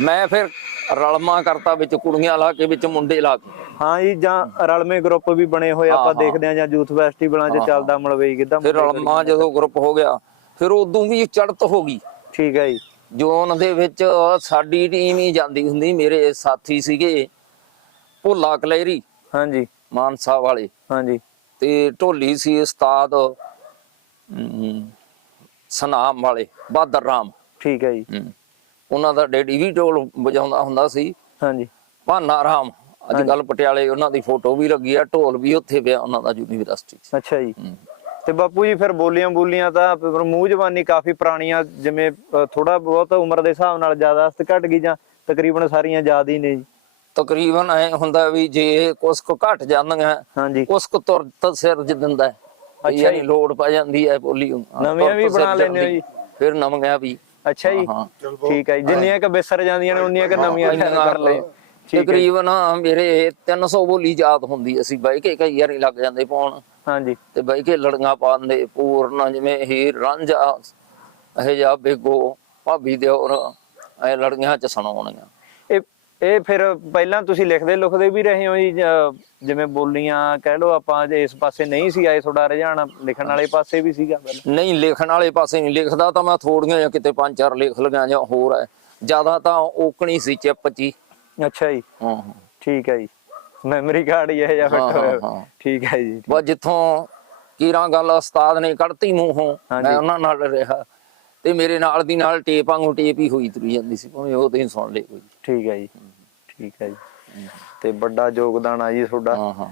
ਮੈਂ ਫਿਰ ਰਲਮਾ ਕਰਤਾ ਵਿੱਚ ਕੁੜੀਆਂ ਲਾ ਕੇ ਵਿੱਚ ਮੁੰਡੇ ਲਾ ਕੇ। ਹਾਂ ਜੀ ਜਾਂ ਰਲਵੇਂ ਗਰੁੱਪ ਵੀ ਬਣੇ ਹੋਏ ਆਪਾਂ। ਦੇਖਦੇ ਆ ਜਾਂ ਯੂਥ ਫੈਸਟੀਵਲਾਂ 'ਚ ਚੱਲਦਾ ਮਲਵਈ ਗਿੱਧਾ ਫਿਰ ਰਲਮਾ ਜਦੋਂ ਗਰੁੱਪ ਹੋ ਗਿਆ ਫਿਰ ਉਦੋਂ ਵੀ ਚੜਤ ਹੋ ਗਈ। ਠੀਕ ਹੈ ਜੀ। ਜ਼ੋਨ ਦੇ ਵਿੱਚ ਸਾਡੀ ਟੀਮ ਹੀ ਜਾਂਦੀ ਹੁੰਦੀ ਮੇਰੇ ਸਾਥੀ ਸੀਗੇ। ਭੋਲਾ ਕਲੇਰੀ। ਹਾਂਜੀ। ਮਾਨਸਾ ਵਾਲੇ। ਹਾਂਜੀ। ਤੇ ਢੋਲੀ ਸੀ ਉਸਤਾਦ ਸਨਾਮ ਵਾਲੇ ਬਹਾਦਰ ਰਾਮ। ਠੀਕ ਹੈ ਜੀ। ਉਹਨਾਂ ਦਾ ਡੈਡੀ ਵੀ ਢੋਲ ਵਜਾਉਂਦਾ ਹੁੰਦਾ ਸੀ। ਹਾਂਜੀ। ਭਾਨਾ ਰਾਮ ਅੱਜ ਕੱਲ ਪਟਿਆਲੇ ਉਹਨਾਂ ਦੀ ਫੋਟੋ ਵੀ ਲੱਗੀ ਆ ਢੋਲ ਵੀ ਉੱਥੇ ਪਿਆ ਉਹਨਾਂ ਦਾ ਯੂਨੀਵਰਸਿਟੀ ਅੱਛਾ ਜੀ। ਤੇ ਬਾਪੂ ਜੀ ਫਿਰ ਬੋਲੀਆਂ ਬੋਲੀਆਂ ਤਾਂ ਮੂੰਹ ਜ਼ਬਾਨੀ ਕਾਫੀ ਪੁਰਾਣੀਆਂ ਜਿਵੇਂ ਥੋੜਾ ਬਹੁਤ ਉਮਰ ਦੇ ਹਿਸਾਬ ਨਾਲ ਜ਼ਿਆਦਾ ਘਟ ਗਈ ਜਾਂ ਤਕਰੀਬਨ ਸਾਰੀਆਂ ਯਾਦ ਹੀ ਨੇ ਜੀ ਤਕਰੀਬਨ ਐ ਹੁੰਦਾ ਵੀ ਜੇ ਕੁਛ ਕੁ ਘਟ ਜਾਂਦੀਆਂ ਹਾਂਜੀ। ਕੁਛ ਕੁ ਤੁਰਤ ਸਿਰ ਜ ਦਿੰਦਾ ਹੈ। ਅੱਛਾ ਜੀ। ਲੋੜ ਪੈ ਜਾਂਦੀ ਹੈ ਬੋਲੀ ਨਵੀਆਂ ਵੀ ਬਣਾ ਲੈਂਦੇ ਹੋ। ਜੀ? ਫਿਰ ਨਵੀਆਂ ਵੀ। ਅੱਛਾ ਜੀ। ਹਾਂ, ਠੀਕ ਹੈ। ਜਿੰਨੀਆਂ ਕ ਬਿਸਰ ਜਾਂਦੀਆਂ ਨੇ ਉਨੀਆਂ ਕ ਨਵੀਆਂ ਕਰ ਜੀ। ਤਕਰੀਬਨ ਮੇਰੇ 300 ਬੋਲੀ ਯਾਦ ਹੁੰਦੀ ਅਸੀਂ। ਬਹਿ ਕੇ ਕਈ ਵਾਰੀ ਲੱਗ ਜਾਂਦੇ ਪਾਉਣ। ਹਾਂਜੀ। ਤੇ ਬਹਿ ਕੇ ਲੜੀਆਂ ਪਾਉਂਦੇ ਪੂਰਨ ਜਿਵੇਂ ਹੀਰ ਰਾਂਝਾ ਇਹ ਜਾ ਬੇਗੋ ਭਾਬੀ ਦੇ ਔਰ ਐ ਲੜੀਆਂ ਚ ਸੁਣਾਉਣੀਆਂ। ਇਹ ਫਿਰ ਪਹਿਲਾਂ ਤੁਸੀਂ ਲਿਖਦੇ ਲੁਖਦੇ ਵੀ ਰਹੇ ਹੋ ਜੀ ਜਾਂ ਜਿਵੇਂ ਬੋਲੀਆਂ ਕਹਿ ਲਓ ਆਪਾਂ ਜੇ ਇਸ ਪਾਸੇ ਨਹੀਂ ਸੀ ਆਏ ਤੁਹਾਡਾ ਰੁਝਾਨ ਲਿਖਣ ਵਾਲੇ ਪਾਸੇ ਵੀ ਸੀਗਾ ਨਹੀਂ ਲਿਖਣ ਵਾਲੇ ਪਾਸੇ ਨਹੀਂ ਲਿਖਦਾ ਤਾਂ ਮੈਂ ਥੋੜੀਆਂ ਜਾਂ ਕਿਤੇ ਪੰਜ ਚਾਰ ਲਿਖ ਲਗਾ ਜਾਂ ਹੋਰ ਹੈ। ਜ਼ਿਆਦਾ ਤਾਂ ਓਕਣੀ ਸੀ ਚਿੱਪ ਚ ਹੀ ਅੱਛਾ ਜੀ। ਹਾਂ ਠੀਕ ਹੈ ਜੀ। ਮੈਮਰੀ ਕਾਰਡ ਹੀ ਹੈ ਜਾਂ ਹਾਂ। ਠੀਕ ਹੈ ਜੀ। ਬਸ ਜਿੱਥੋਂ ਕੀਰਾਂ ਗੱਲ ਉਸਤਾਦ ਨੇ ਕੱਢਤੀ ਮੂੰਹੋਂ। ਮੈਂ ਉਹਨਾਂ ਨਾਲ ਰਿਹਾ। ਤੇ ਮੇਰੇ ਨਾਲ ਦੀ ਨਾਲ ਟੇਪ ਵਾਂਗੂ ਟੇਪ ਹੀ ਹੋਈ ਤੁਰੀ ਜਾਂਦੀ ਸੀ ਭਾਵੇਂ ਉਹ ਤੇ ਸੁਣ ਲੇ ਕੋਈ। ਠੀਕ ਹੈ ਜੀ। ਠੀਕ ਹੈ ਜੀ। ਤੇ ਵੱਡਾ ਯੋਗਦਾਨ ਆ ਜੀ ਤੁਹਾਡਾ। ਹਾਂ ਹਾਂ।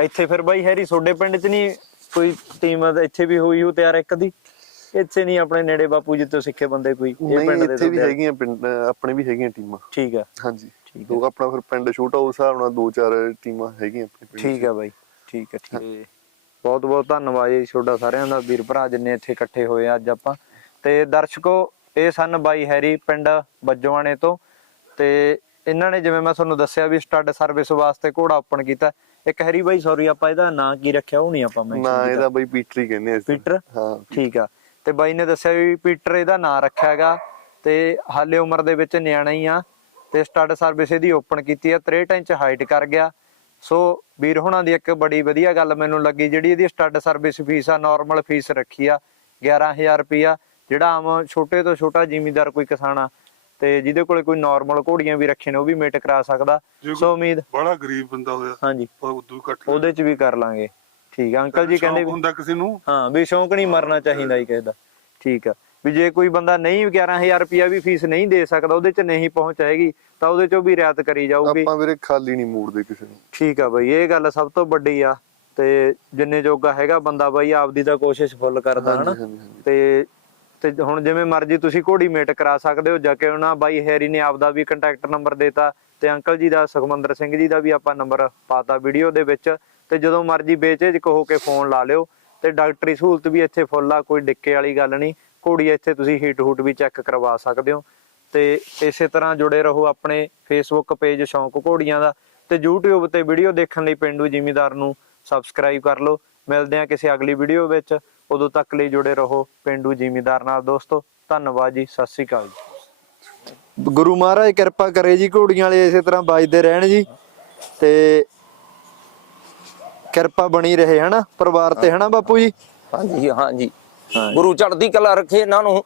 ਇੱਥੇ ਫਿਰ ਬਾਈ ਹੈਰੀ ਤੁਹਾਡੇ ਪਿੰਡ 'ਚ ਨਹੀਂ ਕੋਈ ਟੀਮ ਇੱਥੇ ਵੀ ਹੋਈ ਹੋ ਤਿਆਰ ਇੱਕ ਦੀ? ਇੱਥੇ ਨਹੀਂ ਆਪਣੇ ਨੇੜੇ ਬਾਪੂ ਜੀ ਤੋਂ ਸਿੱਖੇ ਬੰਦੇ ਕੋਈ? ਇਹ ਪਿੰਡ ਦੇ ਇੱਥੇ ਵੀ ਹੈਗੀਆਂ ਪਿੰਡ ਆਪਣੇ ਵੀ ਹੈਗੀਆਂ ਟੀਮਾਂ। ਠੀਕ ਹੈ ਹਾਂਜੀ। ਠੀਕ ਦੋ ਆਪਣਾ ਫਿਰ ਪਿੰਡ ਛੋਟਾ ਉਸ ਹਿਸਾਬ ਨਾਲ ਦੋ ਚਾਰ ਟੀਮਾਂ ਹੈਗੀਆਂ ਆਪਣੇ ਪਿੰਡ। ਠੀਕ ਹੈ ਬਾਈ। ਠੀਕ ਹੈ ਠੀਕ ਬਹੁਤ ਬਹੁਤ ਧੰਨਵਾਦ ਜੀ ਤੁਹਾਡਾ ਸਾਰਿਆਂ ਦਾ। ਵੀਰ ਭਰਾ ਜਿੰਨੇ ਇੱਥੇ ਇਕੱਠੇ ਹੋਏ ਆ ਅੱਜ ਆਪਾਂ। ਤੇ ਦਰਸ਼ਕੋ ਇਹ ਸਨ ਬਾਈ ਹੈਰੀ ਪਿੰਡ ਬੱਜੋਆਣੇ ਤੋਂ। ਤੇ ਇਹਨਾਂ ਨੇ ਜਿਵੇਂ ਮੈਂ ਤੁਹਾਨੂੰ ਦੱਸਿਆ ਵੀ ਸਟੱਡ ਸਰਵਿਸ ਵਾਸਤੇ ਘੋੜਾ ਓਪਨ ਕੀਤਾ। ਇੱਕ ਹੈਰੀ ਬਾਈ ਸੌਰੀ ਆਪਾਂ ਇਹਦਾ ਨਾਂ ਕੀ ਰੱਖਿਆ ਉਹ ਨਹੀਂ ਆਪਾਂ ਨਾ mention ਕੀਤਾ। ਇਹਦਾ ਬਈ ਪੀਟਰ ਹੀ ਕਹਿੰਦੇ ਆ ਅਸੀਂ। ਪੀਟਰ ਹਾਂ ਠੀਕ ਆ। ਤੇ ਬਾਈ ਨੇ ਦੱਸਿਆ ਵੀ ਪੀਟਰ ਇਹਦਾ ਨਾਂ ਰੱਖਿਆ ਹੈਗਾ ਤੇ ਹਾਲੇ ਉਮਰ ਦੇ ਵਿੱਚ ਨਿਆਣਾ ਹੀ ਆ ਤੇ ਸਟੱਡ ਸਰਵਿਸ ਇਹਦੀ ਓਪਨ ਕੀਤੀ ਆ 63 ਇੰਚ ਹਾਈਟ ਕਰ ਗਿਆ। ਸੋ ਵੀਰ ਹੁਣਾਂ ਦੀ ਇੱਕ ਬੜੀ ਵਧੀਆ ਗੱਲ ਮੈਨੂੰ ਲੱਗੀ ਜਿਹੜੀ ਇਹਦੀ ਸਟੱਡ ਸਰਵਿਸ ਫੀਸ ਆ ਨਾਰਮਲ ਫੀਸ ਰੱਖੀ ਆ 11000 ਰੁਪਿਆ ਜਿਹੜਾ ਆਮ ਛੋਟੇ ਤੋਂ ਛੋਟਾ ਜ਼ਿਮੀਂਦਾਰ ਕੋਈ ਕਿਸਾਨ ਆ ਤੇ ਜਿਹਦੇ ਕੋਲੇ ਕੋਈ ਨਾਰਮਲ ਘੋੜੀਆਂ ਵੀ ਰੱਖੇ ਨੇ ਉਹ ਵੀ ਮੇਟ ਕਰਾ ਸਕਦਾ। ਸੋ ਉਮੀਦ ਬੜਾ ਗਰੀਬ ਬੰਦਾ ਹੋਇਆ ਹਾਂਜੀ। ਉਦੋਂ ਘੱਟ ਉਹਦੇ ਚ ਵੀ ਕਰ ਲਾਂਗੇ। ਠੀਕ ਆ ਅੰਕਲ ਜੀ ਕਹਿੰਦੇ ਹੁੰਦਾ ਕਿਸੇ ਨੂੰ? ਹਾਂ ਵੀ ਸ਼ੌਂਕ ਨਹੀਂ ਮਰਨਾ ਚਾਹੀਦਾ ਹੀ ਕਿਸੇ ਦਾ। ਠੀਕ ਆ। ਵੀ ਜੇ ਕੋਈ ਬੰਦਾ ਨਹੀਂ 11000 ਰੁਪਿਆ ਵੀ ਫੀਸ ਨਹੀਂ ਦੇ ਸਕਦਾ ਉਹਦੇ ਚ ਨਹੀਂ ਪਹੁੰਚ ਆਏਗੀ ਤਾਂ ਉਹਦੇ ਚੋਂ ਵੀ ਰਿਆਤ ਕਰੀ ਜਾਊਗੀ। ਆਪਾਂ ਵੀਰੇ ਖਾਲੀ ਨਹੀਂ ਮੂੜਦੇ ਕਿਸੇ ਨੂੰ। ਠੀਕ ਆ ਬਈ ਇਹ ਗੱਲ ਸਭ ਤੋਂ ਵੱਡੀ ਆ। ਤੇ ਜਿੰਨੇ ਜੋਗਾ ਹੈਗਾ ਬੰਦਾ ਬਾਈ ਆਪਦੀ ਤਾਂ ਕੋਸ਼ਿਸ਼ ਫੁੱਲ ਕਰਦਾ ਹਨਾ। ਤੇ ਤੇ ਹੁਣ ਜਿਵੇਂ ਮਰਜ਼ੀ ਤੁਸੀਂ ਘੋੜੀ ਮੇਟ ਕਰਾ ਸਕਦੇ ਹੋ, ਜਾ ਕੇ ਉਹਨਾਂ ਬਾਈ ਹੈਰੀ ਨੇ ਆਪਦਾ ਵੀ ਕੰਟੈਕਟ ਨੰਬਰ ਦੇਤਾ ਤੇ ਅੰਕਲ ਜੀ ਦਾ, ਸੁਖਮੰਦਰ ਸਿੰਘ ਜੀ ਦਾ ਵੀ ਆਪਾਂ ਨੰਬਰ ਪਾਤਾ ਵੀਡੀਓ ਦੇ ਵਿੱਚ ਤੇ ਜਦੋਂ ਮਰਜ਼ੀ ਬੇਚੇਜਕ ਹੋ ਕੇ ਫੋਨ ਲਾ ਲਿਓ ਤੇ ਡਾਕਟਰੀ ਸਹੂਲਤ ਵੀ ਇੱਥੇ ਫੁੱਲ ਆ, ਕੋਈ ਡਿੱਕੇ ਵਾਲੀ ਗੱਲ ਨਹੀਂ। ਘੋੜੀ ਇੱਥੇ ਤੁਸੀਂ ਹੀਟ ਹੂਟ ਵੀ ਚੈੱਕ ਕਰਵਾ ਸਕਦੇ ਹੋ ਤੇ ਇਸੇ ਤਰ੍ਹਾਂ ਜੁੜੇ ਰਹੋ ਆਪਣੇ ਫੇਸਬੁੱਕ ਪੇਜ ਸ਼ੌਂਕ ਘੋੜੀਆਂ ਦਾ ਤੇ YouTube ਤੇ ਵੀਡੀਓ ਦੇਖਣ ਲਈ ਪਿੰਡੂ ਜ਼ਿਮੀਦਾਰ ਨੂੰ ਸਬਸਕ੍ਰਾਈਬ ਕਰ ਲਓ। ਮਿਲਦੇ ਹਾਂ ਕਿਸੇ ਅਗਲੀ ਵੀਡੀਓ ਵਿੱਚ। ਉਦੋਂ ਤੱਕ ਲਈ ਜੁੜੇ ਰਹੋ ਪਿੰਡੂ ਜ਼ਿਮੀਦਾਰ ਨਾਲ ਦੋਸਤੋ ਧੰਨਵਾਦ ਜੀ ਸਤਿ ਸ੍ਰੀ ਅਕਾਲ ਜੀ। ਗੁਰੂ ਮਹਾਰਾਜ ਕਿਰਪਾ ਕਰੇ ਜੀ ਘੋੜੀਆਂ ਵਾਲੇ ਇਸੇ ਤਰ੍ਹਾਂ ਵੱਜਦੇ ਰਹਿਣ ਜੀ ਤੇ ਕਿਰਪਾ ਬਣੀ ਰਹੇ ਹਨਾ ਪਰਿਵਾਰ ਤੇ ਹਨਾ ਬਾਪੂ ਜੀ? ਹਾਂਜੀ ਹਾਂਜੀ। ਗੁਰੂ ਚੜ੍ਹਦੀ ਕਲਾ ਰੱਖੇ ਇਹਨਾਂ ਨੂੰ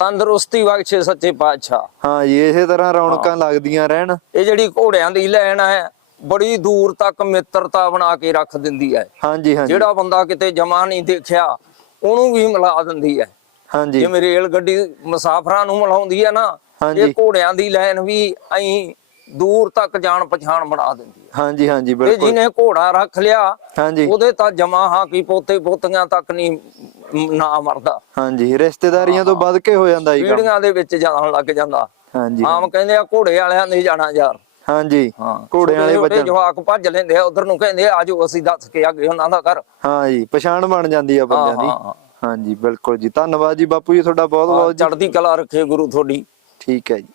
ਤੰਦਰੁਸਤੀ ਬਖਸ਼ੇ ਸੱਚੇ ਪਾਤਸ਼ਾਹ। ਹਾਂ ਜੀ ਇਸੇ ਤਰ੍ਹਾਂ ਰੌਣਕਾਂ ਲੱਗਦੀਆਂ ਰਹਿਣ। ਇਹ ਜਿਹੜੀ ਘੋੜਿਆਂ ਦੀ ਲੈਣ ਹੈ ਬੜੀ ਦੂਰ ਤੱਕ ਮਿੱਤਰਤਾ ਬਣਾ ਕੇ ਰੱਖ ਦਿੰਦੀ ਹੈ। ਹਾਂਜੀ ਹਾਂਜੀ। ਜਿਹੜਾ ਬੰਦਾ ਕਿਤੇ ਜਮਾ ਨਹੀਂ ਦੇਖਿਆ ਉਹਨੂੰ ਵੀ ਮਿਲਾ ਦਿੰਦੀ ਹੈ। ਹਾਂਜੀ। ਜਿਵੇਂ ਰੇਲ ਗੱਡੀ ਮੁਸਾਫਰਾਂ ਨੂੰ ਮਿਲਾਉਂਦੀ ਹੈ ਨਾ। ਇਹ ਘੋੜਿਆਂ ਦੀ ਲਾਈਨ ਵੀ ਐਂ ਦੂਰ ਤੱਕ ਜਾਣ ਪਛਾਣ ਬਣਾ ਦਿੰਦੀ ਹੈ। ਹਾਂਜੀ ਹਾਂਜੀ ਤੇ ਬਿਲਕੁਲ। ਜਿਹਨੇ ਘੋੜਾ ਰੱਖ ਲਿਆ ਹਾਂਜੀ। ਉਹਦੇ ਤਾਂ ਜਮਾ ਹਾਂ ਕੀ ਪੋਤੇ ਪੋਤੀਆਂ ਤੱਕ ਨਹੀਂ ਨਾ ਮਰਦਾ। ਹਾਂਜੀ ਰਿਸ਼ਤੇਦਾਰੀਆਂ ਤੋਂ ਵੱਧ ਕੇ ਹੋ ਜਾਂਦਾ ਜੀ ਕੰਮ। ਪੀੜੀਆਂ ਦੇ ਵਿੱਚ ਜਾਣ ਲੱਗ ਜਾਂਦਾ। ਹਾਂਜੀ ਆਮ ਕਹਿੰਦੇ ਆ ਘੋੜੇ ਵਾਲਿਆਂ ਦੇ ਜਾਣਾ ਯਾਰ। ਹਾਂਜੀ। ਹਾਂ। ਘੋੜੇ ਵਾਲੇ ਵੱਜਣ ਜਵਾਕ ਭੱਜ ਲੈਂਦੇ ਆ ਉਧਰ ਨੂੰ ਕਹਿੰਦੇ ਆ ਆਜੋ ਅਸੀਂ ਦੱਸ ਕੇ ਅੱਗੇ ਉਹਨਾਂ ਦਾ ਘਰ। ਹਾਂ ਜੀ ਪਛਾਣ ਬਣ ਜਾਂਦੀ ਆ ਬੰਦਿਆਂ ਦੀ। ਹਾਂਜੀ ਬਿਲਕੁਲ ਜੀ। ਧੰਨਵਾਦ ਜੀ ਬਾਪੂ ਜੀ ਤੁਹਾਡਾ ਬਹੁਤ ਬਹੁਤ ਚੜ੍ਹਦੀ ਕਲਾ ਰੱਖੇ ਗੁਰੂ ਤੁਹਾਡੀ। ਠੀਕ ਹੈ ਜੀ।